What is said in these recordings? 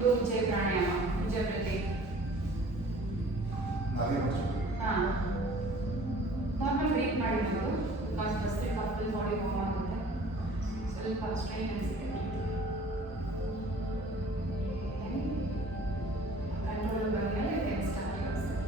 ಇದು ಉಜ್ಜೆ ಪ್ರಾಣಾಯಾಮ, ಉಜ್ಜೆ ಬ್ರೀತಿಂಗ್. ಹಾಂ, normal breathe ಮಾಡಿ ನಾವು. Because first full body warm ಆಗುತ್ತೆ, ಸ್ವಲ್ಪ ಸ್ಟ್ರೈನ್ ಅನಿಸುತ್ತೆ. ಕಂಟ್ರೋಲ್ ಬಂದಮೇಲೆ ದೆನ್ ಸ್ಟಾರ್ಟ್ ಯುವರ್ ಸೆಲ್ಫ್.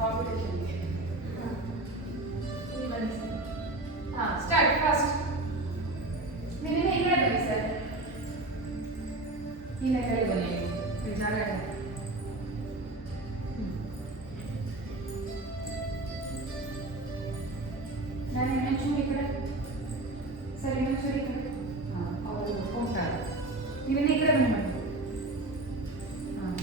ಕಾಂಪಿಟೇಷನ್ಗೆ. ಹಾಂ ಸ್ಟಾರ್ಟ್ ಫಾಸ್ಟ್. ನೀನೇ ಈ ಕಡೆ ಬನ್ನಿ ಸರ್. ಈ ಕಡೆ ಬನ್ನಿ ಜಾಗ. ನಾನು ಇನ್ನೊಂಚೂರು ಈ ಕಡೆ ಸರ್, ಇನ್ನೊಂಚೂರು ಈ ಕಡೆ. ಹಾಂ ಅವರು ಹೋಗ್ತಾರೆ. ನೀವೇನೇ ಈ ಕಡೆ ಬನ್ನಿ ಮಾಡಿ. ಹಾಂ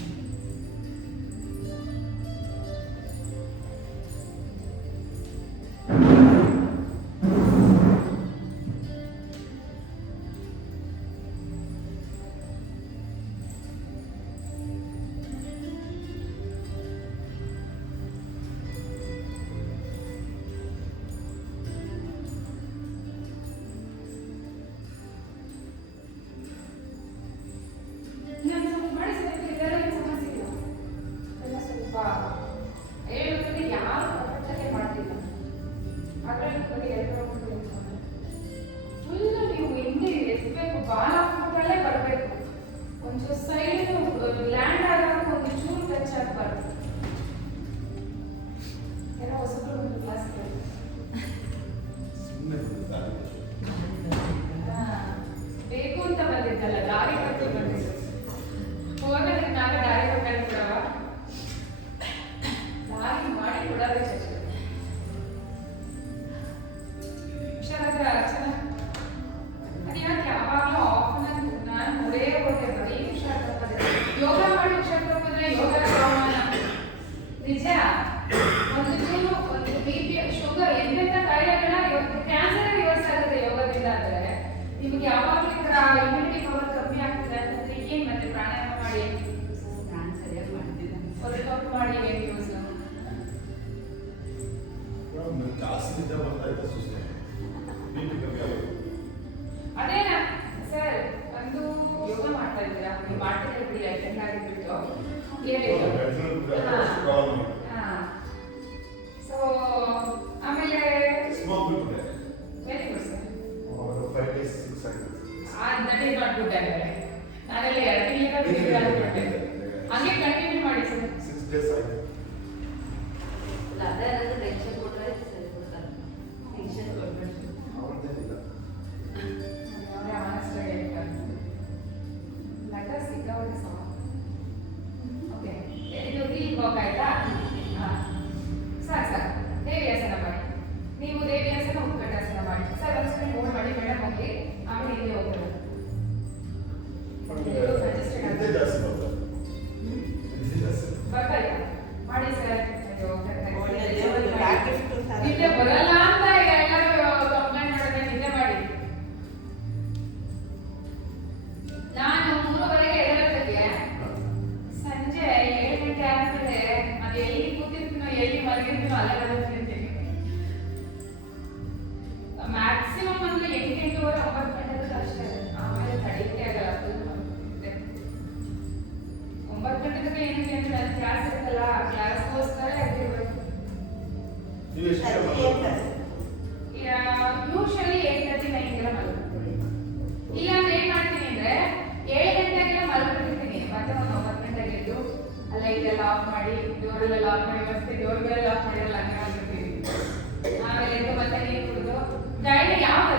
ಬೇಕು ಅಂತ ಬಂದಿದ್ದಲ್ಲ, ದಾರಿ ಕೊಟ್ಟು ಬಂದಿದ್ದು. ಹೋಗೋದಕ್ಕೆ ನಾವೇ ದಾರಿ ಕೊಟ್ಟಾಗ ಕೊಡವ, ದಾರಿ ಮಾಡಿ ಕೊಡೋದಕ್ಕೆ ಹುಷಾರಾದ್ರೆ ಅರ್ಚನ. ಅದು ಯಾಕೆ ಯಾವಾಗಲೂ ಆಫ್ ನಾನು ನೋಡೇ ಹೋದೆ, ಬರೀ ಹುಷಾರ್ ತಪ್ಪದೆ. ಯೋಗ ಮಾಡಿ ಹುಷಾರ್ ತಪ್ಪದ್ರೆ ಯೋಗ ನಿಜ. ಒಂದು ಚೂರು ಒಂದು BP ಶುಗರ್ ಎಂತೆಂಥ ಕಾಯಿಲೆಗಳ ಕ್ಯಾನ್ಸರ್ ರಿವರ್ಸ್ ಆಗುತ್ತೆ ಯೋಗದಿಂದ. ಅಂದರೆ ನಿಮ್ಗೆ ಯಾವಾಗಲೂ ಈ ಥರ ಇಮ್ಯುನಿಟಿ ಪವರ್ ಕಮ್ಮಿ ಆಗ್ತದೆ ಅಂತಂದ್ರೆ ಏನು ಮತ್ತೆ ಪ್ರಾಣಾಯಾಮ ಮಾಡಿ ನಾನು ಸರಿಯಾಗಿ ಮಾಡ್ತಿದ್ದೆ. ವರ್ಕೌಟ್ ಮಾಡಿ ಏನು ಯೂಸ್? ಜಾಸ್ತಿ ನಿದ್ದೆ ಬರ್ತಾ ಇತ್ತು, ಸುಸ್ತೆ, BP ಕಮ್ಮಿ ಆಗೋದು. ಅದೇ ಸರ್, ಒಂದು ಯೋಗ ಮಾಡ್ತಾ ಇದ್ದೀರಾ, ನೀವು ಮಾಡ್ತಿದ್ರೆ ಬಿಡಿ, ಅಟೆಂಡ್ ಆಗಿಬಿಟ್ಟು ಸೊ ಆಮೇಲೆ ವೆರಿ ಗುಡ್ ಸರ್. 5 days 6 ಆಗಿದೆ. ದಟ್ ಈಸ್ ನಾಟ್ ಗುಡ್ ಅಂದರೆ ನಾನೆಲ್ಲ 2 ತಿಂಗಳ ಬಿಟ್ಟೆ. ಹಂಗೆ ಕಂಟಿನ್ಯೂ ಮಾಡಿ ಸರ್. 6 days ಆಗಿದೆ. ಅದೇ ಟೆನ್ಷನ್ ಕೊಟ್ಟರೆ ಸರಿ ಕೊಡ್ತಾರೆ. ಟೆನ್ಷನ್ ಕೊಡ್ಬೇಡಿ. ಅವ್ರದ್ದೇನಿಲ್ಲ. ಅವರೇ ಆನೆಸ್ಟ್ ಆಗಿ ಹೇಳ್ತಾರೆ. ಲೆಟರ್ ಸಿಕ್ಕಾವಳಿ ಸಹ. ಓಕೆ, ಇದು ವಾಕ್ ಆಯ್ತಾ? ಹಾಂ ಸರ್ ದೇವಿಯಾಸನ ಮಾಡಿ. ನೀವು ದೇವಿಯಾಸನ ಉತ್ಕಟಾಸನ ಮಾಡಿ ಸರ್. ಒಂದ್ಸಲ ಹೋಲ್ಡ್ ಮಾಡಿ ಮೇಡಮ್, ಹೋಗಿ ಆಮೇಲೆ ಇಲ್ಲಿ ಹೋಗ್ತಾರೆ. ನಿದ್ದೆ ಜಾಸ್ತಿ ಬರ್ತದೆ. ನಿದ್ದೆ ಜಾಸ್ತಿ ಬರ್ತಾಯಿಲ್ಲ ಮಾಡಿ ಸರ್. ಪ್ಯಾಕೆಟ್ ನಿದ್ದೆ ಬರಲ್ಲ ಅಂತ ಎಲ್ಲರೂ ಕಂಪ್ಲೇಂಟ್ ಮಾಡಿದ್ರೆ ನಿದ್ದೆ ಮಾಡಿ. ನಾನು 3:30ಗೆ ಎದ್ದೇಳೋದಕ್ಕೆ ಸಂಜೆ 7 ಗಂಟೆ ಆದ್ಮೇಲೆ ಅದು ಎಲ್ಲಿ ಕೂತಿರ್ತೀನೋ ಎಲ್ಲಿ ಮಲಗಿರ್ತೀನೋ ಅಲ್ಲೇ ಬದುಕ್ತಿರ್ತೀನಿ. ಮ್ಯಾಕ್ಸಿಮಮ್ ಅಂದ್ರೆ 8 ಗಂಟೆವರೆ 9 ಗಂಟೆ ಅಷ್ಟೇ. ಆಮೇಲೆ ತಡೀಕೆ ಆಗಲ್ಲ. ಫುಲ್ 9 ಗಂಟೆ ತನಕ ಏನಕ್ಕೆ ಅಂದ್ರೆ ನನ್ನ ಕ್ಲಾಸ್ ಇರುತ್ತಲ್ಲ, ಕ್ಲಾಸ್ಗೋಸ್ಕರ ಎದ್ದಿರ್ಬೇಕು. ನೀವು ಎಷ್ಟು ಯೂಶಲಿ 8:30 9 ಮಲಗ್ತೀನಿ. ಇಲ್ಲ ಅಂದ್ರೆ ಏನ್ ಮಾಡ್ತೀನಿ ಅಂದ್ರೆ 7 ಗಂಟೆಗೆಲ್ಲ ಮಲಗ್ಬಿಟ್ಟಿರ್ತೀನಿ. ಮತ್ತೆ ಒಂದು 9 ಗಂಟೆಗೆ ಎದ್ದು ಲೈಟ್ ಎಲ್ಲ ಆಫ್ ಮಾಡಿ, ಡೋರೆಲ್ಲ ಲಾಕ್ ಮಾಡಿ, ಮತ್ತೆ ಡೋರ್ಗಳೆಲ್ಲ ಆಫ್ ಮಾಡಿ ಎಲ್ಲ ಹಂಗೆ ಮಲಗ್ಬಿಡ್ತೀನಿ. ಆಮೇಲೆ ಎದ್ದು ಮತ್ತೆ ನೀರು ಕುಡಿದು ಡೈಲಿ ಯಾವ್ದು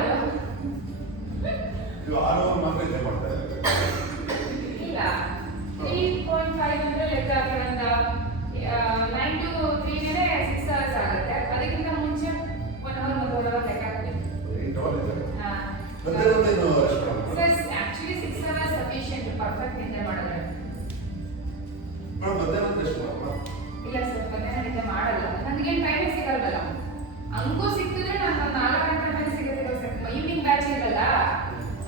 ನೀವು 6 ಅವರ್ ಮಾತ್ರ ನಿದ್ದೆ ಮಾಡ್ತಾ ಇದ್ದೀರಿ. ಇಲ್ಲ 3.5 ಅಂದ್ರೆ ಲೆಕ್ಕ ಹಾಕಿ ಒಂದು 9 to 3 ನೇ 6 hours ಆಗುತ್ತೆ. ಅದಕ್ಕಿಂತ ಮುಂಚೆ 1 hour 1 hour ಲೆಕ್ಕ ಹಾಕ್ತೀನಿ. 8 ಅವರ್ ಇದೆ. ಹಾಂ ಮಧ್ಯಾಹ್ನ ರೆಸ್ಟ್ ಮಾಡ್ತಾರೆ. Sir actually 6 hours sufficient perfect ನಿದ್ದೆ ಮಾಡಿದ್ರೆ. ಮಧ್ಯಾಹ್ನ ರೆಸ್ಟ್ ಮಾಡಲ್ಲ. ಇಲ್ಲ ಸರ್, ಮಧ್ಯಾಹ್ನ ನಿದ್ದೆ ಮಾಡಲ್ಲ. ನನಗೇನು ಟೈಮ್ ಸಿಗಲ್ವಲ್ಲ. ಹಂಗೂ ಸಿಕ್ಕಿದ್ರೆ ನಾನು 4 ಗಂಟೆ ಮೇಲೆ ಸಿಗುತ್ತೆ ಸರ್. ಈವ್ನಿಂಗ್ ಬ್ಯಾಚ್ ಇರಲ್ಲ,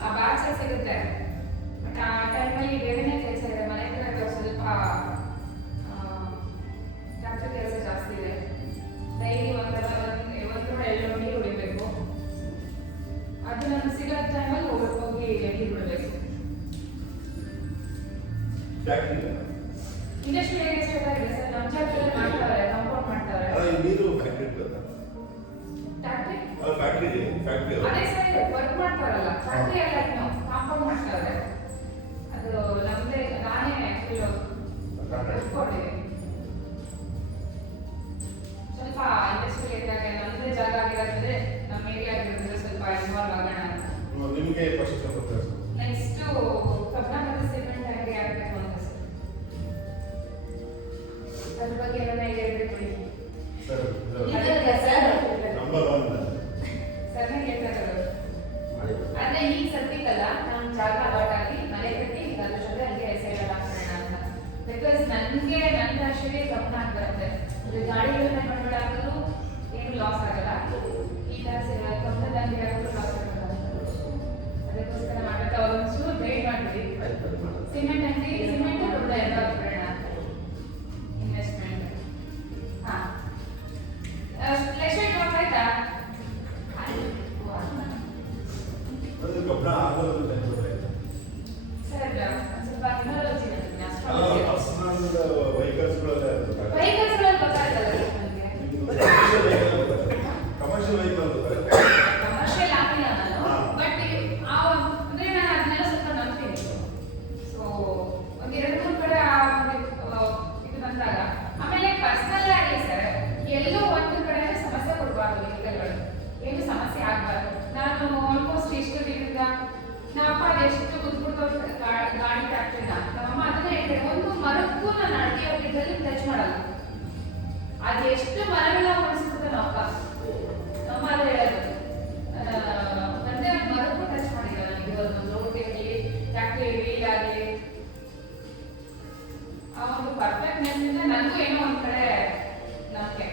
ಆ ಬ್ಯಾಚ್ ಸಿಗುತ್ತೆ. ಬಟ್ ಆ ಟೈಮಲ್ಲಿ ಬೇರೆನೇ ಕೆಲಸ ಇದೆ. ಮನೆ ಕಡೆ ಸ್ವಲ್ಪ ಜಾಸ್ತಿ ಕೆಲಸ ಜಾಸ್ತಿ ಇದೆ. ಡೈಲಿ ಒಂದರ 2 ನೀರು ಹೊಡಿಬೇಕು. ಅದು ನನಗೆ ಸಿಗೋ ಟೈಮಲ್ಲಿ ಹೋಗಿ ನೀರು ಬಿಡಬೇಕು. ಇಂಡಸ್ಟ್ರಿಯಲ್ ಏರಿಯಾ ಸ್ಟಾರ್ಟ್ ಆಗಿದೆ ಸರ್. ನಮ್ಮ ಜಾಗದಲ್ಲಿ ಮಾಡ್ತಾರೆ, ಕಾಂಪೌಂಡ್ ಮಾಡ್ತಾರೆ. ನೀರು ಫ್ಯಾಕ್ಟ್ರಿ ಇರ್ತದೆ. ಫ್ಯಾಕ್ಟ್ರಿ ಅದೇ ಸರ್, ವರ್ಕ್ ಮಾಡ್ತಾರಲ್ಲ ಫ್ಯಾಕ್ಟ್ರಿ ಎಲ್ಲ ಇನ್ನು ಕಾಂಪೌಂಡ್ ಮಾಡ್ತಾರೆ. ಅದು ನಮ್ಮದೇ, ನಾನೇ ಆ್ಯಕ್ಚುಲಿ ಕೊಟ್ಟಿದ್ದೀನಿ. ನಿಮಗೆ ಫಸ್ಟ್ ಗೊತ್ತಾಗ ನೆಕ್ಸ್ಟ್ ಕಬ್ಬಣದ ಸಿಮೆಂಟ್ ಆಗಿ ಆಗ್ಬೇಕು ಅಂತ ಸರ್ ಅದ್ರ ಬಗ್ಗೆ ಏನಾರ ಹೇಳ್ಬೇಕು ಸರ್ ಇದಕ್ಕೆ ಸರ್ ನಂಬರ್ 1 ಸರ್ನೇ ಹೇಳ್ತಾರೆ ಆದ್ರೆ ಈಗ ಸದ್ಯಕ್ಕಲ್ಲ ನಾನು ಜಾಗ ಅಲಾಟ್ ಆಗಿ ಮನೆ ಕಟ್ಟಿ ಅದ್ರ ಜೊತೆ ಹಂಗೆ ಸೈಡ್ ಹಾಕೋಣ ಅಂತ ಬಿಕಾಸ್ ನನಗೆ ನನ್ನ ರಾಶಿಗೆ ಗಮನ ಆಗಿ ಬರುತ್ತೆ ಗಾಡಿಗಳನ್ನ ಕಂಟ್ರೋಲ್ ಆಗೋದು ಏನು ಲಾಸ್ ಆಗಲ್ಲ ಈ ತರ ಕಬ್ಬಣದಲ್ಲಿ ಹಾಕೋದು ಲಾಸ್ ಆಗಲ್ಲ ಅದಕ್ಕೋಸ್ಕರ ಮಾಡಕ್ಕೆ ಒಂಚೂರು ವೇಟ್ ಮಾಡ್ತೀವಿ ಸಿಮೆಂಟ್ ಅಂಗಡಿ ಸಿಮೆಂಟ್ ದೊಡ್ಡ ಎಲ್ಲ ಹಾಕೋಣ ಅಂತ ಇನ್ವೆಸ್ಟ್ಮೆಂಟ್ ಹಾ ಲೆಕ್ಷರ್ ಡ್ರಾಪ್ ಆಯ್ತಾ ಅದು ಕಬ್ಬಣ ಆಗೋದು ಸರ್ ಸ್ವಲ್ಪ ಟೆಕ್ನಾಲಜಿ ಪರ್ಸನಲ್ ವೆಹಿಕಲ್ಸ್ಗಳಲ್ಲೇ ವೆಹಿಕಲ್ಸ್ಗಳಲ್ಲಿ ಗೊತ್ತಾಗ್ತದೆ ಕಮರ್ಷಿಯಲ್ ವೆಹಿಕಲ್ ಕಮರ್ಷಿಯಲ್ ಆಗಿಲ್ಲ ನಾನು ಬಟ್ ಅಂದ್ರೆ ನಾನು ಅದನ್ನೆಲ್ಲ ಸ್ವಲ್ಪ ನಂಬ್ತೀನಿ ಸೊ ಒಂದು ಎರಡು ಮೂರು ಕಡೆ ಇದು ಬಂದಾಗ ಆಮೇಲೆ ಪರ್ಸನಲ್ ಆಗಿ ಸರ್ ಎಲ್ಲೋ ಒಂದು ಕಡೆ ಸಮಸ್ಯೆ ಕೊಡಬಾರ್ದು ವೆಹಿಕಲ್ಗಳು ಏನು ಸಮಸ್ಯೆ ಆಗಬಾರ್ದು ನಾನು ಆಲ್ಮೋಸ್ಟ್ ಇಷ್ಟು ದಿನದಿಂದ ನಮ್ಮಪ್ಪ ಅದೆಷ್ಟು ಕೂತ್ಬಿಟ್ಟು ಗಾಡಿ ಫ್ಯಾಕ್ಟ್ರಿನ ನಮ್ಮಮ್ಮ ಅದನ್ನ ಹೇಳ್ತಾರೆ ಒಂದು ಮರಕ್ಕೂ ನಾನು ಅಡುಗೆ ಹೋಗಿದ್ದಲ್ಲಿ ಟಚ್ ಮಾಡಲ್ಲ ಅದೆಷ್ಟು ಮರಗಳ ಉಳಿಸ್ಬಿಡ್ತಾರೆ ನಮ್ಮ ಅಪ್ಪ ಅದು ಹೇಳೋದು ಒಂದೇ ಒಂದು ಮರಕ್ಕೂ ಟಚ್ ಮಾಡಿಲ್ಲ ನನಗೆ ಒಂದು ರೋಡ್ ಆಗಲಿ ಫ್ಯಾಕ್ಟ್ರಿ ವೀಲ್ ಆಗಲಿ ಆ ಒಂದು ಪರ್ಫೆಕ್ಟ್ನೆಸ್ನಿಂದ ನನಗೂ ಏನೋ ಒಂದು ಕಡೆ ನಂಬಿಕೆ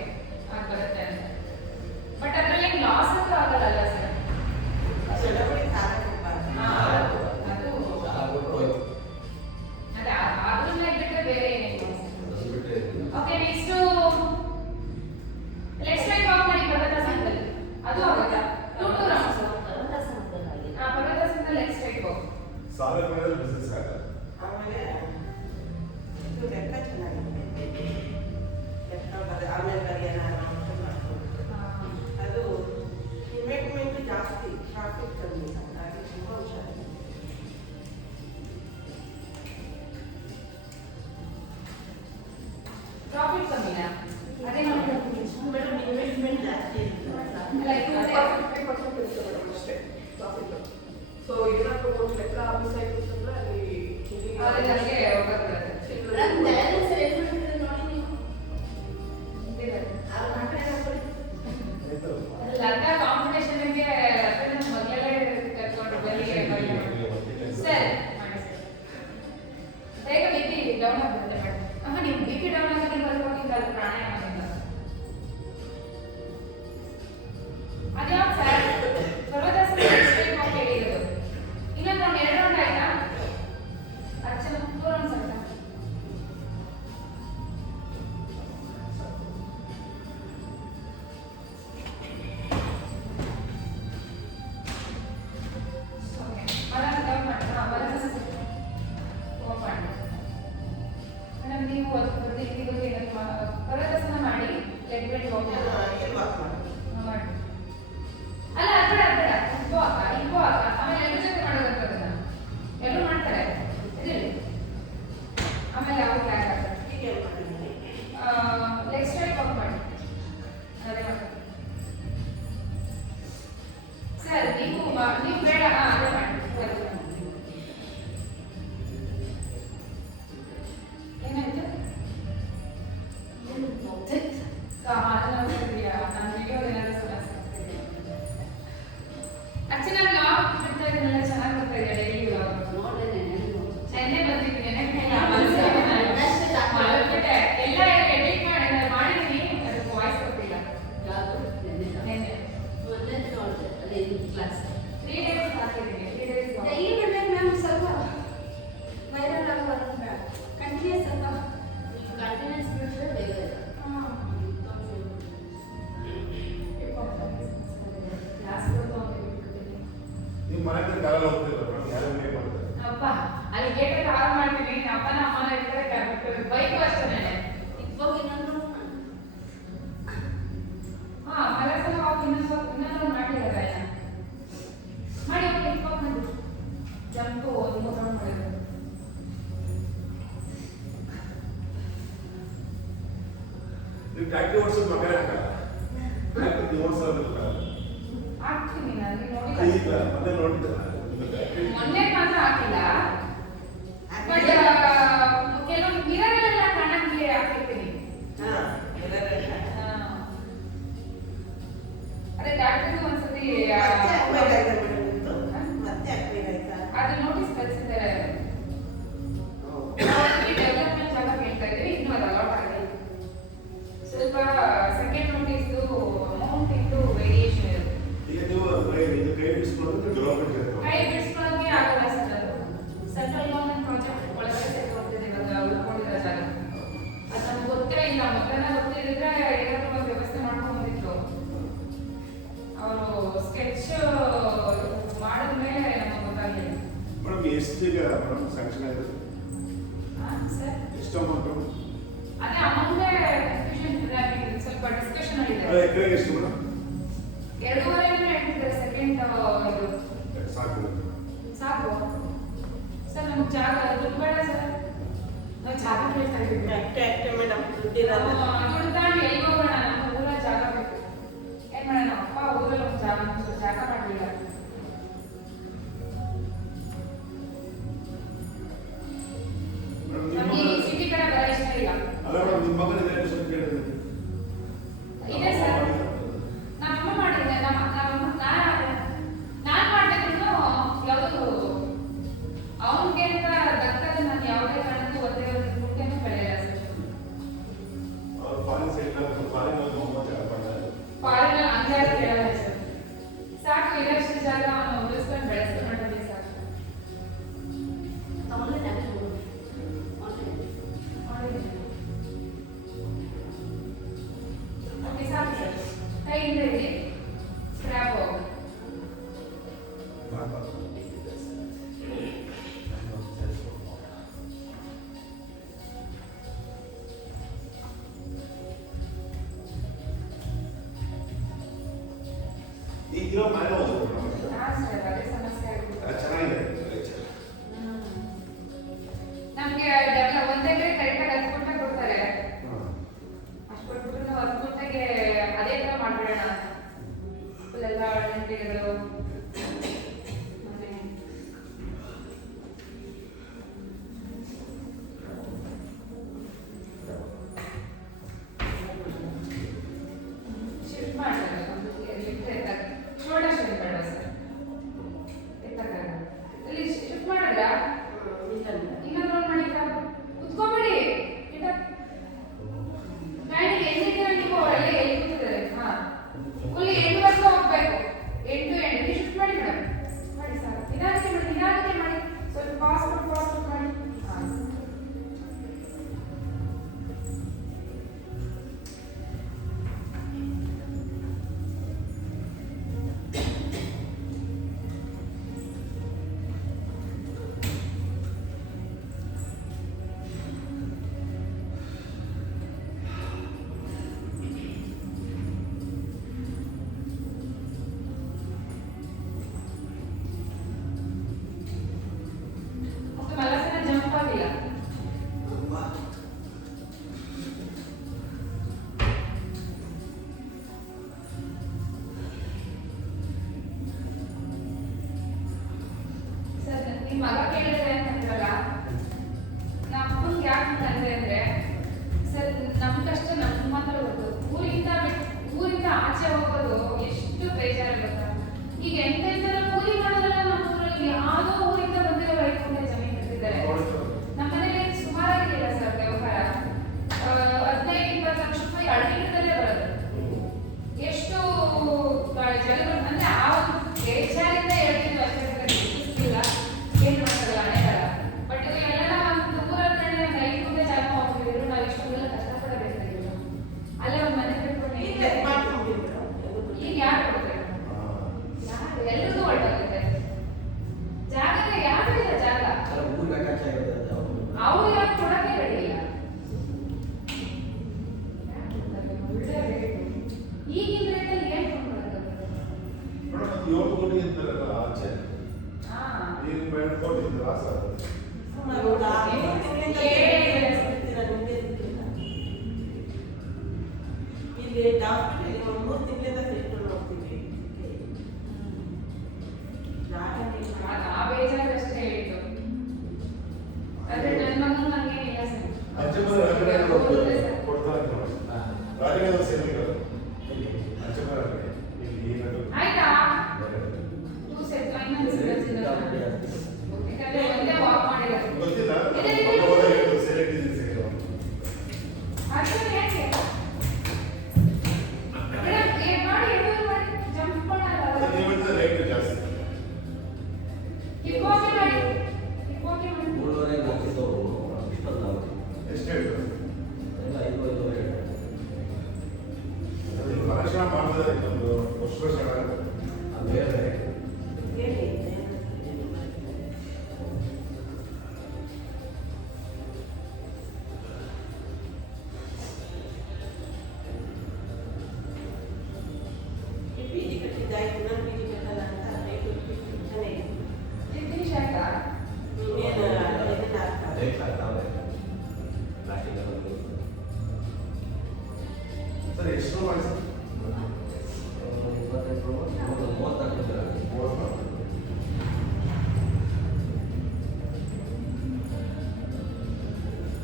ಆಗಿ ಬರುತ್ತೆ ಅಂತ ಬಟ್ ಅದರಲ್ಲಿ ಲಾಸ್ ಅಂತೂ ಆಗಲ್ಲ ಸರ್ ಅದು ಅದೇ ಅದ್ರನ್ನ ಬಿಟ್ಟರೆ ಬೇರೆ ಏನಿಲ್ಲ okay next let's like walk ಮಾಡಿ ಪರ್ವತ ಸಂಘದಲ್ಲಿ ಅದು ಆಗುತ್ತಾ 2 ರೌಂಡ್ಸ್ ಪರ್ವತ ಸಂಘ ಲೆಟ್ಸ್ ಲೈಕ್ ವಾಕ್ ಸಾಲ ಮೇಲೆ ಬಿಸ್ನೆಸ್ ಆಗಲ್ಲ ಆಮೇಲೆ ಇದು ಲೆಕ್ಕ ಚೆನ್ನಾಗಿದೆ ಲೆಕ್ಕ ಆಮೇಲೆ ಏನಾದ್ರು ಅದು ಇನ್ವೆಸ್ಟ್ಮೆಂಟ್ ಜಾಸ್ತಿ ಟ್ರಾಫಿಕ್ ಕಮ್ಮಿ ಹಾಗಾಗಿ ತುಂಬ ಹುಷಾರಿದೆ ಪ್ರಾಫಿಟ್ ಕಮ್ಮಿನಾ ಅದೇ ನೋಡಿ ಮೇಡಮ್ ಇನ್ವೆಸ್ಟ್ಮೆಂಟ್ ಜಾಸ್ತಿ ಲೈಕ್ ಸೊ ಇದನ್ನ ತಗೊಂಡು ಲೆಕ್ಕ ಆಫೀಸ್ ಆಯ್ತು ಅಂತಂದ್ರೆ ಅಲ್ಲಿ ಅದಕ್ಕೆ ಹೋಗುತ್ತೆ ನನ್ನ ಬ್ಯಾಲೆನ್ಸ್ ಎಷ್ಟು ಮಾಡಿದ್ರೆ ನೋಡಿ ನೀವು ಆ ಮಾತ್ರ ಹಾಕೊಳ್ಳಿ ಆಯ್ತು ಲಡ್ಡ ಕಾಂಪಿಟೇಷನ್ಗೆ ಮೊದಲೇ ಕರ್ಕೊಂಡು ಬರೀ ಸರ್ ಮಾಡಿ ಸರ್ ಬೇಗ ಬಿ ಪಿ ಡೌನ್ ಆಗ್ಬಿಡುತ್ತೆ ಮೇಡಮ್ ಅಮ್ಮ ನೀವು ಬಿ ಪಿ ಡೌನ್ ಆಗಿ ಬರ್ಕೊಂಡಿದ್ದ ಅದು ಪ್ರಾಣಾಯಾಮದಿಂದ ಅದ್ಯಾವ್ದು ಸರ್ ಸರ್ವದಾಸನ ಎಕ್ಸ್ಟ್ರೀಮ್ ಹೇಳಿರೋದು ಇನ್ನೊಂದು ರೌಂಡ್ 2 ರೌಂಡ್ ಆಯ್ತಾ ಅರ್ಚನ 4 ರೌಂಡ್ಸ್ ಆಯ್ತಾ ನೀವು ಪರ್ವತಾಸನ ಮಾಡಿ ಲೆಗ್ ಬೆಂಡ್ ವಾಕ್ ಏನು ವಾಕ್ ಮಾಡಿ ಮಾಡಿ ಅಲ್ಲ ಅದ್ಬೇಡ ಇಬ್ಬೋ ಅಕ್ಕ ಆಮೇಲೆ ಎಲ್ಲರ ಜೊತೆ ಮಾಡೋದಂತದನ್ನ ಎಲ್ಲರೂ ಮಾಡ್ತಾರೆ ಇದಿರಲಿ ಆಮೇಲೆ ಯಾವ ಕ್ಲಾಸ್ ಆಗ್ತದೆ ಹೀಗೆ ಮಾಡಿದ್ದೀನಿ ಲೆಗ್ ಸ್ಟ್ರೈಕ್ ವಾಕ್ ಮಾಡಿ ಅದೇ ಮಾಡಿ ಸರ್ ನೀವು ಬೇಡ ಅದೇ ಮಾಡಿ ಏನಾಯ್ತು ನಾನು ವಿಡಿಯೋ ಏನಾದ್ರು ಸಮಸ್ಯೆ ಅರ್ಚನಾ ಬ್ಲಾಗ್ ಬಿಡ್ತಾ ಇದನ್ನೆಲ್ಲ ಚೆನ್ನಾಗಿ ಬರ್ತಾ ಇದೆ ಡೈಲಿ ಬ್ಲಾಗ್ ನೋಡಿದ್ರೆ ನೆನ್ನೆ ಬಂದಿದ್ದೀನಿ ನೆನಪು ಅಷ್ಟೇ ಎಲ್ಲ ಎಡಿಟ್ ಮಾಡಿದ್ದೀನಿ ಅದಕ್ಕೆ ವಾಯ್ಸ್ ಗೊತ್ತಿಲ್ಲ ಯಾವುದು ನೆನ್ನೆ ಮೊದಲೇ ನೋಡಿದೆ ಅದೇ ಕ್ಲಾಸ್ 3 ಡೇಸ್ ಹಾಕಿದ್ದೀನಿ 3 ಡೇಸ್ ಡೈಲಿ ಬಿಡ್ಬೇಕು ಮ್ಯಾಮ್ ಸ್ವಲ್ಪ ವೈರಲ್ ಆಗೋದು ಬೇಡ ಕಂಟಿನ್ಯೂಸ್ ಸ್ವಲ್ಪ ಕಂಟಿನ್ಯೂಸ್ ಬಿಟ್ಟರೆ ಬೇಗ ಇಲ್ಲ ಕ್ಲಾಸ್ ನೀವು ಮನೆಯಿಂದ ಕಾರಲ್ಲಿ ಹೋಗ್ತಿಲ್ಲ ಮೇಡಮ್ ಯಾರು ಮನೆ ಮಾಡ್ತಾರೆ ಅಪ್ಪ ಅಲ್ಲಿ ಗೇಟ್ ಕಾಲ್ ಮಾಡ್ತೀನಿ ಅಪ್ಪನ ಅಮ್ಮನ ಇರ್ತಾರೆ ಬೈಕ್ ಅಷ್ಟೇ ಇವಾಗ ಇನ್ನೊಂದು ಹಾ ಮಲಸಲ ವಾಕ್ ಇನ್ನೊಂದು ಮಾಡಿದ್ದಾರೆ ಮಾಡಿ ಹೋಗಿ ವಾಕ್ ಮಾಡಿ ಜಂಪು ಒಂದು ರೌಂಡ್ ಮಾಡಿದ್ರು ನೀವು ಟ್ಯಾಕ್ಸಿ ಓಡಿಸೋದು ಮಗನೇ ಹಾಕಲ್ಲ ಟ್ಯಾಕ್ಸಿ ಓಡಿಸೋದು ಹಾಕ್ತೀನಿ ನಾನು ಈಗ ನೋಡಿ ಮೊನ್ನೆ ನೋಡಿದ್ದೆ ಮೊನ್ನೆ ಮಾತ್ರ ಹಾಕಿಲ್ಲ ಬಟ್ ಕೆಲವೊಂದು ಮಿರರಲ್ಲೆಲ್ಲ ಕಣ್ಣಂಗೆ ಹಾಕಿರ್ತೀನಿ ಹಾ ಎಲ್ಲರೆಲ್ಲ ಅದೇ ಡಾಕ್ಟರ್ಗೂ ಒಂದ್ಸತಿ ಮತ್ತೆ ಹಾಕ್ಬೇಕಾಯ್ತಾ ಮೇಡಮ್ ಇದು? ಮತ್ತೆ ಹಾಕ್ಬೇಕಾಯ್ತಾ? ಅದು ನೋಟಿಸ್ ಕಳಿಸಿದ್ದಾರೆ ಡೆವಲಪ್ಮೆಂಟ್ ಜಾಗ ಕೇಳ್ತಾ ಇದ್ದೀವಿ ಇನ್ನೂ ಅದು ಅಲಾಟ್ ಆಗಿದೆ ಸ್ವಲ್ಪ ಸೆಕೆಂಡ್ ನೋಟಿಸ್ದು ಅಮೌಂಟ್ ಇಂದು ವೇರಿಯೇಷನ್ ಇರುತ್ತೆ ಈಗ ನೀವು ಇದು ಕೈ ಬಿಡಿಸ್ಕೊಳ್ಳೋದು ಡೆವಲಪ್ಮೆಂಟ್ ಕೈ ಬಿಡಿಸ್ಕೊಳ್ಳೋಕೆ ಆಗಲ್ಲ ಸರ್ ಅದು ಸೆಂಟ್ರಲ್ ಗೌರ್ಮೆಂಟ್ ಪ್ರಾಜೆಕ್ಟ್ ಒಳಗಡೆ ಸೇರ್ಕೊಳ್ತಿದೆ ಇವಾಗ ಉಳ್ಕೊಂಡಿರೋ ಜಾಗ ಅದು ನಮ್ಗೆ ಗೊತ್ತೇ ಇಲ್ಲ ಮೊದಲನೇ ಗೊತ್ತಿದ್ರೆ ಏನಾದ್ರು ಒಂದು ವ್ಯವಸ್ಥೆ ಮಾಡ್ಕೊಂಡ್ಬಂದಿತ್ತು ಅವರು ಸ್ಕೆಚ್ ಮಾಡಿದ್ಮೇಲೆ ನಮಗೆ ಗೊತ್ತಾಗಲಿಲ್ಲ ಮೇಡಮ್ ಎಷ್ಟು ಈಗ ಮೇಡಮ್ ಸ್ಯಾಂಕ್ಷನ್ ಆಗಿದೆ ಸರ್ ಎಷ್ಟು ಅಮೌಂಟು ಅದೇ ಅಮೌಂಟೇ ಕನ್ಫ್ಯೂಷನ್ ಸ್ವಲ್ಪ ಡಿಸ್ಕಷನ್ ಅದೇ ಆಗಿದೆ ಎಕರೆಗೆ ಎಷ್ಟು ಮೇಡಮ್ 2.5 ಹೇಳ್ತಿದ್ದಾರೆ ಸೆಕೆಂಡ್ ಇದು ಸಾಕು ಸಾಕು ಸರ್ ನಮ್ಗೆ ಜಾಗ ದುಡ್ಡು ಬೇಡ ಸರ್ ನಾವು ಜಾಗ ಕೇಳ್ತಾ ಇದ್ದೀವಿ ಅಷ್ಟೇ ಮೇಡಮ್ ದುಡ್ಡಿರಲ್ಲ. ದುಡ್ಡು ತಾಂಡು ಎಲ್ಲಿ ಹೋಗೋಣ ನಮ್ಮ ಊರಲ್ಲಿ ಜಾಗ ಬೇಕು ಏನ್ ಮಾಡೋಣ ಅಪ್ಪ ಊರಲ್ಲಿ ಒಂದು ಜಾಗ ಮಾಡಲಿಲ್ಲ ಮೇಡಮ್ ನಮಗೆ ಈ ಸಿಟಿ ಕಡೆ ಬರ ಇಷ್ಟ ಇಲ್ಲ ಅಲ್ಲ ಮೇಡಮ್ ನಿಮ್ಮ ಮಗನ ಇದೆ ಎಷ್ಟು ಅಂತ ಕೇಳಿದ್ರೆ ಇದೆ ಸರ್ ನಮ್ಮಮ್ಮ ಮಾಡಿದ್ದೆ ನಾನು ಮಾಡಿದ್ರು ಯಾವುದು ಅವನಿಗೆ ಅಂತ ದಕ್ಕದ ನಾನು ಯಾವುದೇ ಕಾರಣಕ್ಕೂ ಒಂದೇ ಒಂದು ಮುಟ್ಟೆನೂ ಬೆಳೆಯಲ್ಲ ಸರ್ ಅವ್ರು ಫಾರಿನ್ ಸೈಡ್ ಫಾರಿನ್ ಹೋಗಿ ಒಂಬತ್ತು ಮಾಡ್ತಾರೆ ಫಾರಿನಲ್ಲಿ ಹಂಗಾದ್ರೆ ಕೇಳಲ್ಲ ಸರ್ ಸಾಕು ಇರಷ್ಟು ಜಾಗ ಅವನು ಉಳಿಸ್ಕೊಂಡು ಬೆಳೆಸ್ಕೊಂಡ್ರೆ ಸಾಕು ಆನ್ಲೈನ್ ಆಗ್ಬೋದು ಓಕೆ ಸಾಕು ಸರ್ ಕೈಯಿಂದ ಇದೆ ಸ್ಕ್ರ್ಯಾಪ್ ಹೋಗಿ ಈಗಿರೋ ಮನೆ ಹೋಗೋದು ಮೇಡಮ್ ಹಾಂ ಸರ್ ಅದೇ ಸಮಸ್ಯೆ ಆಗಿದೆ ಚೆನ್ನಾಗಿದೆ ನಮಗೆ ಒಂದು ಎಕರೆ ಕರೆಕ್ಟಾಗಿ 10 ಗುಂಟೆ ಕೊಡ್ತಾರೆ ಅಷ್ಟು ಕೊಟ್ಬಿಟ್ಟು ನಾವು 10 ಗುಂಟೆಗೆ ಅದೇ ಥರ ಮಾಡ್ಬಿಡೋಣ ಫುಲ್ಲೆಲ್ಲ ಅಳಂಟಿಗಳು ಶಿಫ್ಟ್ ಮಾಡ್ತಾರೆ ಲಿಫ್ಟ್ ಎತ್ತಕ್ಕೆ ಷೋಡಶ ಬೇಡ ಸರ್ ಎತ್ತಕ್ಕಾಗಲ್ಲ ಇಲ್ಲಿ ಶಿಫ್ಟ್ ಮಾಡಿದ್ರ ಇನ್ನೊಂದು ರೋಲ್ ಮಾಡಿ ಕುತ್ಕೋಬೇಡಿ ಡ್ಯಾಡಿ ಎಲ್ಲಿದ್ದೀರ ನೀವು ಒಳ್ಳೆ ಎಲ್ಲಿ ಕೂತಿದ್ದಾರೆ ಹಾ ಫುಲ್ ಎಂಟುವರೆಗೂ ಹೋಗ್ಬೇಕು 8 to 8 ಶಿಫ್ಟ್ ಮಾಡಿ ಮೇಡಮ್ ಮಾಡಿ ಸರ್ ನಿಧಾನಕ್ಕೆ ಮಾಡಿ ಸ್ವಲ್ಪ ಫಾಸ್ಟ್ ಮಾಡಿ ಹಾ ಮತ್ತು ಮಲಸನ ಜಂಪ್ ಆಗಿಲ್ಲ ಸರ್ ನಿಮ್ಮ ಮಗ ಕೇಳಿದ್ರೆ ಅಂತಂದ್ರಲ್ಲ ನಮ್ಮಂಗೆ ಯಾಕೆ ಅಂತಂದ್ರೆ ಅಂದ್ರೆ ಸರ್ ನಮ್ಮ ಕಷ್ಟ ನಮ್ಗೆ ಮಾತ್ರ ಗೊತ್ತು ಊರಿಂದ ಆಚೆ ಹೋಗೋದು ಎಷ್ಟು ಬೇಜಾರಾಗುತ್ತೆ ಈಗ ಎಂತೆಂಥರ ಕೂಲಿ ಮಾಡೋದಲ್ಲ ನಮ್ಮ ಊರಲ್ಲಿ ಯಾವುದೋ ಊರಿಂದ ಬಂದಿರೋ ರೈತರಿಗೆ ಜಮೀನು ಇರ್ತಿದ್ದಾರೆ ನಮ್ಮ ಮನೇಲಿ ಸುಮಾರಾಗಿಲ್ಲ ಸರ್ ವ್ಯವಹಾರ 15-20 ಲಕ್ಷ ರೂಪಾಯಿ ಅಡಿಗಿಡದಲ್ಲೇ ಬರೋದು ಎಷ್ಟು ಜನಗಳು ಅಂದ್ರೆ ಆ ಒಂದು ಬೇಜಾರಿಂದ ಹೇಳ್ತಿದ್ವಿ ಅಷ್ಟೇ ಇಲ್ಲ ಏನು ಮಾಡೋಲ್ಲ ಹಣೆಲ್ಲ ಬಟ್ ಎಲ್ಲ ಒಂದು ಊರ ಕಡೆ 5 ಗುಂಟೆ ಜಾಗ ಹೋಗ್ತಿದ್ರು ನಾವು ಇಷ್ಟೊಂದೆಲ್ಲ ಕಷ್ಟಪಡಬೇಕಾಗಿಲ್ಲ ಅಲ್ಲೇ ಒಂದು ಮನೆ ಕಟ್ಕೊಂಡು ಈಗಲೇ ಮಾಡ್ಕೊಂಡ್ಬಿಡಿ ಮೇಡಮ್. ಈಗ ಯಾರು ಕೊಡ್ತಾರೆ ಎಲ್ರಿಗೂ ಒಳ್ಳೆಯಾಗುತ್ತೆ ಜಾಗಕ್ಕೆ ಯಾರಿಲ್ಲ ಜಾಗ ಅವ್ರು ಯಾರು ಕೊಡಕ್ಕೆ ರೆಡಿ ಇಲ್ಲ ಒಳ್ಳೆ ರೇಟು ಈಗಿನ ರೇಟಲ್ಲಿ ಏನು ಕೊಂಡ್ಕೊಳಕ್ಕಾಗುತ್ತೆ ಮೇಡಮ್ 7 ಕೋಟಿ ಅಂತಾರಲ್ಲ ಆಚೆ ಹಾಂ ಈಗ ಮೇಡಮ್ ಕೊಟ್ಟಿದ್ದೀರಾ ಸರ್ ಸುಮ್ಮನೆ ಒಂದು 3 ತಿಂಗಳಿಂದ ಹೇಳ್ತೀರಾ ನಿಮಗೆ ಗೊತ್ತಿಲ್ಲ. ಇಲ್ಲಿ ಹಾಸ್ಪಿಟಲ್ ಒಂದು 3 ತಿಂಗಳಿಂದ ಫಿಲ್ಟರ್ ನೋಡ್ತೀವಿ ಆ ಬೇಜಾರಷ್ಟೇ ಹೇಳಿದ್ದು. ಆದ್ರೆ ನನ್ನ ಮಗನು ನಂಗೆ ಇಲ್ಲ ಸರ್. ಅಂಚೆಮರ ಕೊಡ್ತಾರೆ ರಾಜಕೀಯದ ಸೇರಿಗಳು ಅಂಚೆಮರ ಇಲ್ಲಿ ಏನಾದ್ರು ಆಯ್ತಾ? 2 ಸೆಟ್ ಫೈನಾನ್ಸ್ ಯಾಕಂದ್ರೆ ಒಂದೇ ವಾಕ್ ಮಾಡಿರೋದು. ಗೊತ್ತಿಲ್ಲ ಸೆಲೆಕ್ಟ್ ಇದೆ ಅದು ಯಾಕೆ? ಮೇಡಮ್ ಏನ್ ಮಾಡಿ ಎದುರು ಮಾಡಿ ಜಂಪ್ ಮಾಡಲ್ಲ. ನೀವು ರೇಟ್ ಜಾಸ್ತಿ ಕಿಕ್ಕಾಕಿ ಮಾಡಿ. ಕಿಕ್ಕಾಕಿ ಮಾಡಿ. 3.5 ಹಾಕಿದ್ದವರು ಇಷ್ಟೊಂದು ಎಷ್ಟು ಹೇಳ್ತಾರೆ ಎಲ್ಲ 5 ಹೇಳ್ತಾರೆ. ಅದು ಭಾಷಣ ಮಾಡಿದ್ರೆ ಒಂದು ವರ್ಷ ಅದು ಬೇರೆ ಹೇಳಿ PG ಕಟ್ಟಿದ್ದಾಯ್ತು, ನಾನು PG ಕಟ್ಟಲ್ಲ ಅಂತ ರೇಟ್ ಚೆನ್ನಾಗಿದೆ. ಫಿನಿಶ್ ಆಯ್ತಾ? ಇನ್ನೇನು ಇದನ್ನ ಹಾಕ್ತಾರೆ. ರೇಟ್ ಆಗ್ತಾವೆ ಪ್ಲಾಸ್ಟಿಕ್ ಸರ್ ಎಷ್ಟು ಮಾಡಿ ಸರ್ 34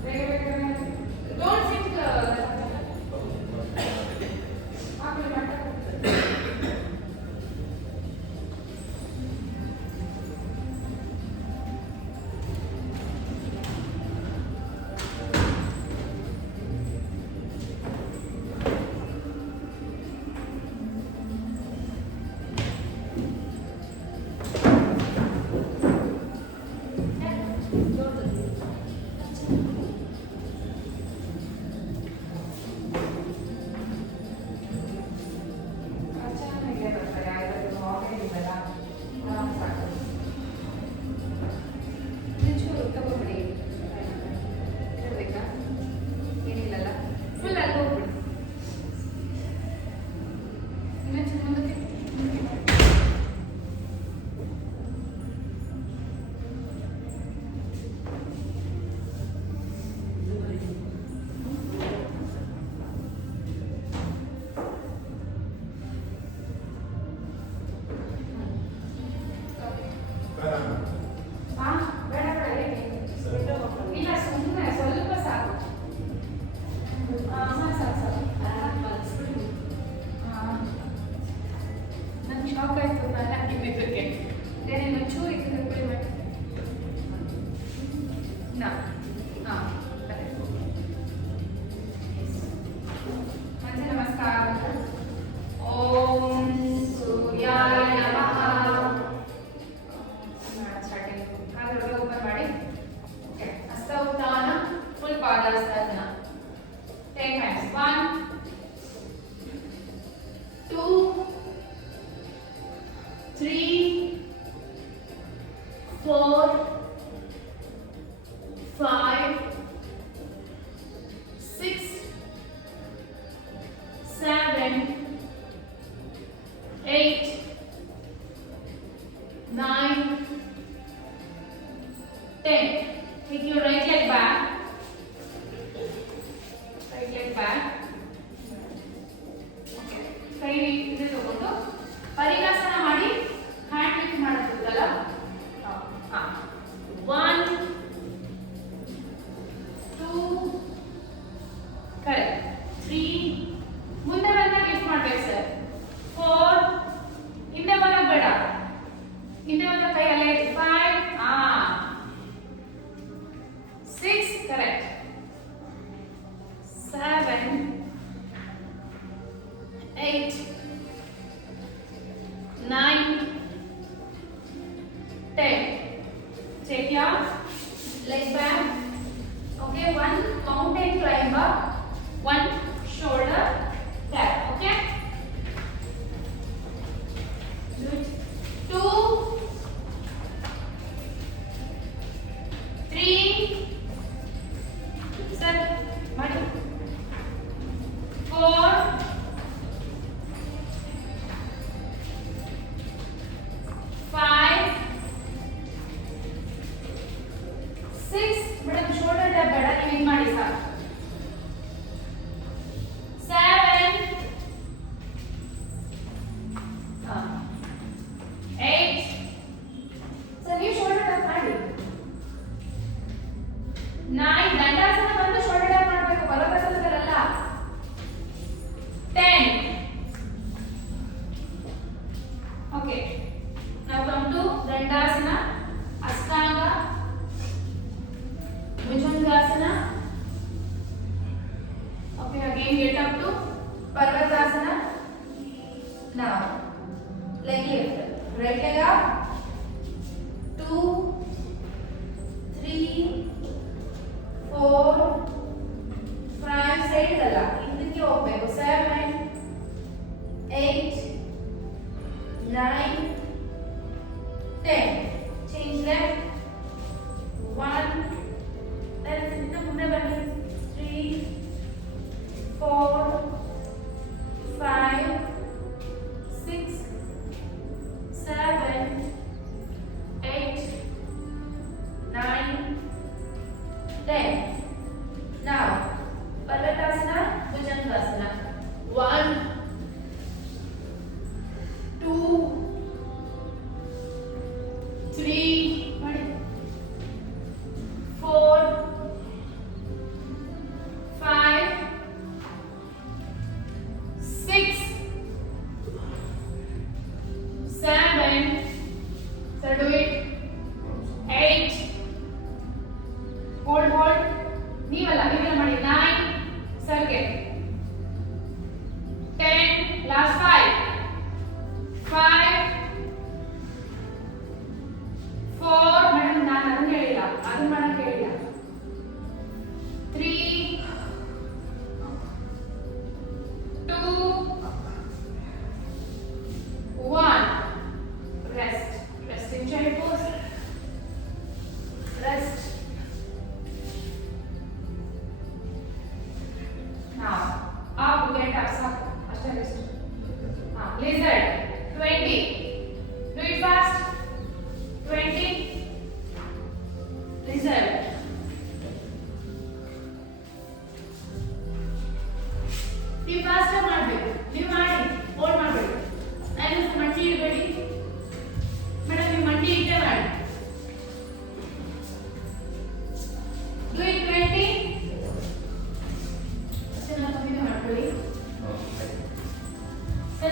ಬೇಗ ಬೇಗ ಡೋಂಟ್ ಸಿಟ್ ಆಮೇಲೆ ಮಾತಾಡ್ತೀನಿ. ಚೆನ್ನಾಗಿದೆ ಬರ್ತಾರೆ ಯಾವ್ದಾದ್ರು ಆನ್ಲೈನ್ ಇದೆಲ್ಲ ಸಾಕು. ಒಂಚೂರು ತಗೋಬಿಡಿ. ಇರ್ಬೇಕಾ? ಏನಿಲ್ಲಲ್ಲ ಫುಲ್ ಅಲ್ಲಿ ಹೋಗ್ಬಿಡಿ. ಇನ್ನೊಂಚೂರು ಮುಂದಕ್ಕೆ ಹಾ ಬೇಡ ಬೇಡ ಹೇಳಿ. ಇಲ್ಲ ಸುಮ್ಮನೆ ಸ್ವಲ್ಪ ಸಾಕು. ಹಾಂ ಸಾಕು ಸಾಕು. ನಂಗೆ ಶಾಕ್ ಆಯಿತು ನಾನು ಹಾಕಿದ್ದಕ್ಕೆ. ಏನೇನು ಚೂರು ಇತ್ತು ಬಿಡಿ ಮಾಡಿ. ಹಾಂ ಮಂಜು ನಮಸ್ಕಾರ. ಓಂ ಸೂರ್ಯಾಯ ನಮಃ. ಸ್ಟಾರ್ಟಿಂಗ್ ಹಾಗೆ ಓಪನ್ ಮಾಡಿ. ಓಕೆ ಹಸ್ತೋತ್ಥಾನ ಫುಲ್ ಪಾದಾಸ್ತಾನ 10 times. 1 2 3 4 5 6 7 8 9 10. Take your right leg back. Right leg back. Okay. ಕೈ ಇದು ತಗೊಂಡು ಪರಿಗಾಸನ ಮಾಡಿ ಹ್ಯಾಂಡ್ ಲಿಫ್ಟ್ ಮಾಡೋದಲ್ಲ. ಹಾಂ 1 2 ಕರೆಕ್ಟ್ 3 ಮುಂದೆ ಬಂದಾಗ ಲಿಫ್ಟ್ ಮಾಡ್ಬೇಕು ಸರ್. 4 ಹಿಂದೆ ಬರೋದು ಬೇಡ. ಹಿಂದೆ ಬಂದ ಕೈ ಅಲ್ಲೇ 5 6 correct 7 8 9 10. Take your leg back. Okay, 1 mountain climber, 1 shoulder tap. Okay, do it. 2 3 sir ಮಾಡಿ 4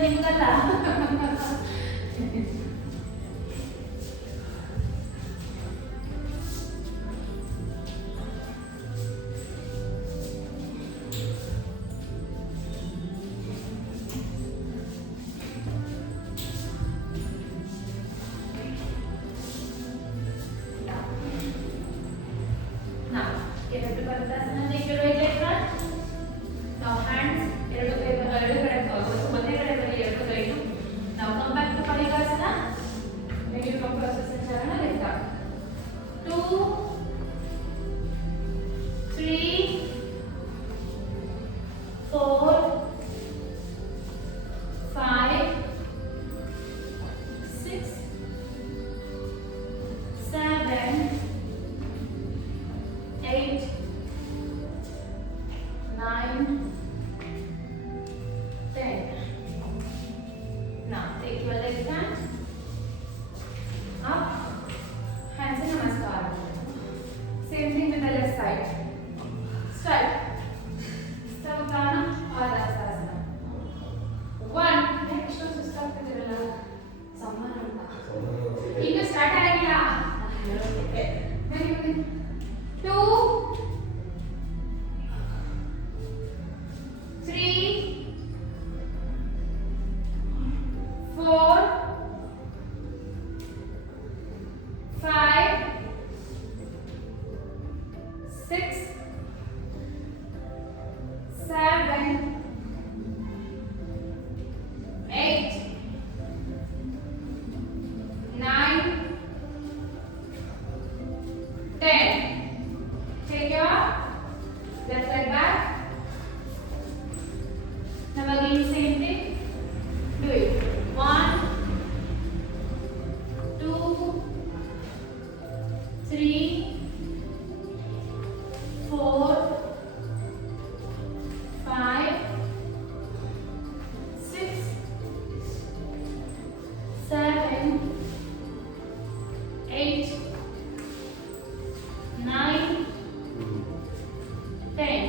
ನಿಮ್ಗಲ್ಲ. Now, ಎರಡು ಪರದಾಸನ ತೆಗೆದು right front. Now hands ಎರಡು ಕಡೆ ಒಂದೇ ಕಡೆ ಬರೀ ಎರಡು ಕೈನು. Now come back to Parigasana. Then you come to Asasana like that. 2, 3, 4, 5, 6, 7, 8, 9, 10. Now take your left hand up, hands in namaskar. Same thing with the left side. Start. Stavutana Padasana. 1. Next to start with the Sammananta. Even start ಆಗಿಲ್ಲ. Very good. 2, 3, 4, 5, 6, 7, 8, 9, 10. Take your left leg back. Now again same thing. Do it. 1, 2, 3, 4, 5, 6, 7, 8, 9, 10.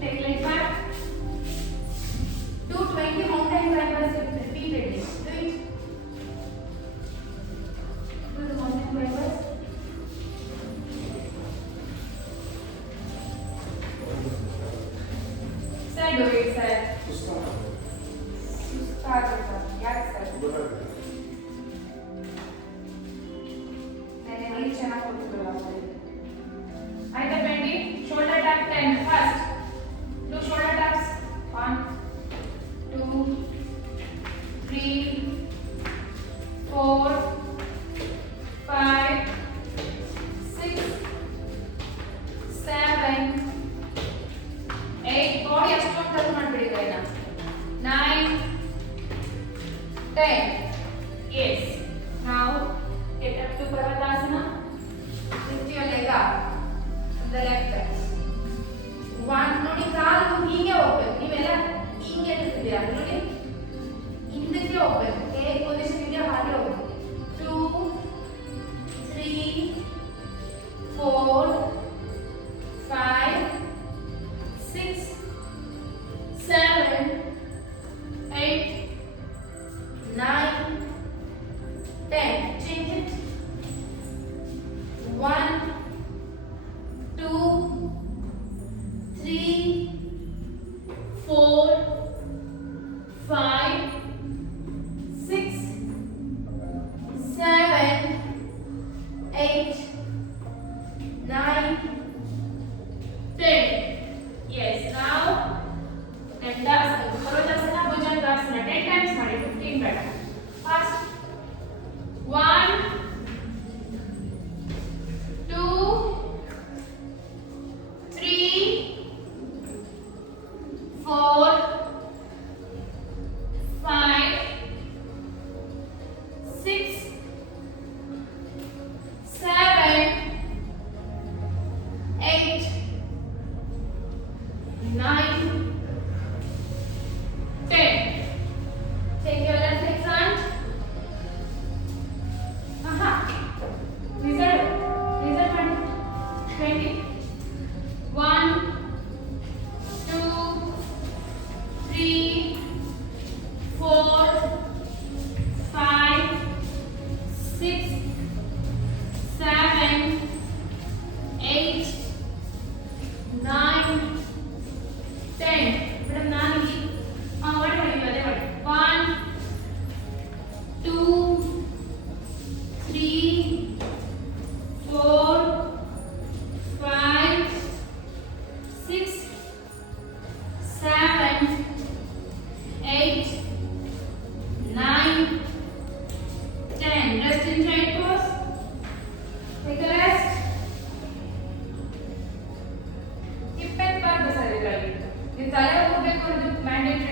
Take leg back. Do 20 mountain climbers repeatedly. Do it. Do the mountain climbers. Sir, do it, sir. ಸುಸ್ತಾಗುತ್ತಾ? ಯಾಕೆ sir? ನೆನ್ನೆ ನೀರು ಚೆನ್ನಾಗಿ ಕೊಟ್ಟಿದ್ರಲ್ಲ sir. ಆಯ್ತಾ ಬೆಂಡಿ? Shoulder tap 10 first. Do shoulder taps. 1, 2, 3, 4, 5, 6, 7, 8. Body ಅಷ್ಟೊಂದು turn ಮಾಡ್ಬಿಡಿ ಕೈನ. 9, 10. Yes. Now get up to Parvatasana. Lift your leg up. The left leg. 1 ನೋಡಿ ಕಾಲು ಹೀಗೆ ಹೋಗ್ಬೇಕು. ನೀವೆಲ್ಲ ಹಿಂಗೆ ಇರ್ತಿದ್ದೀರಾ ನೋಡಿ, ಹಿಂದಕ್ಕೆ ಹೋಗ್ಬೇಕು. ಹೇಗೆ ಪೊಸಿಷನ್ ಇದೆಯೋ ಹಾಗೆ ಹೋಗ್ಬೇಕು. 2, 3, 4, 5, 6, 7, 8, 9,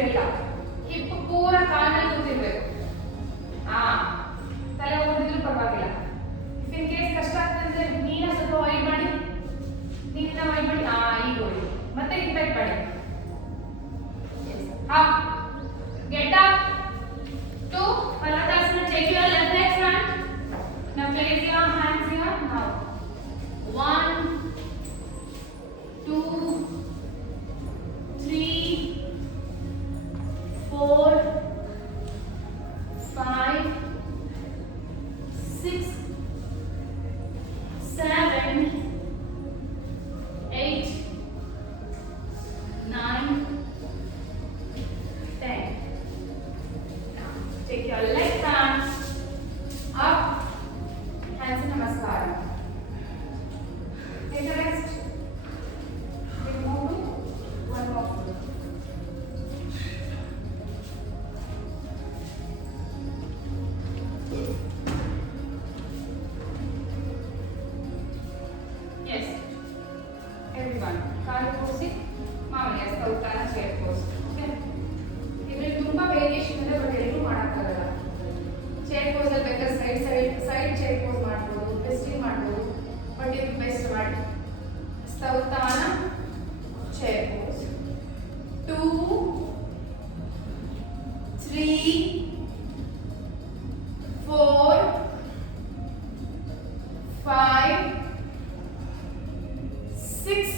ಇಲ್ಲ. ಹಿಪ್ ಪೂರ ಕಾಲಲ್ಲಿ ಕೂತಿರ್ಬೇಕು. ಹಾ, ತಲೆ ಓದಿದ್ರು ಪರವಾಗಿಲ್ಲ. ಇಫ್ ಇನ್ ಕೇಸ್ ಕಷ್ಟ ಆಗ್ತಂದ್ರೆ ನೀನ ಸ್ವಲ್ಪ ವೈಡ್ ಮಾಡಿ, ನೀರನ್ನ ವೈಡ್ ಮಾಡಿ. ಹಾ, ಈಗ ಹೋಗಿ ಮತ್ತೆ ಇಂಪ್ಯಾಕ್ಟ್ ಮಾಡಿ. Up, get up, 2, Paradasana, take your left leg front. Now place your hands here. Now 1, 2, 3, 4, 5, 6, 7, 8, 9, 10. Now take your left arm up, hands in namaskara. Take a rest. Take more. One more. Yes. Everyone. Kalu pose. Mamali asta uttana chair pose. Okay. ಇದರಲ್ಲಿ ತುಂಬಾ variation ಇದೆ, but ಎಲ್ಲೂ ಮಾಡೋಕ್ಕಾಗಲ್ಲ. Chair pose ಅಲ್ಲಿ ಬೇಕಾದ್ರೆ side chair pose ಮಾಡ್ಬೋದು, twisting ಮಾಡ್ಬೋದು, but ಇದು ಬೆಸ್ಟ್ ಮಾಡಿ. ಸ್ತೌತಾನ chair pose. 2, 3, 4, 5, 6,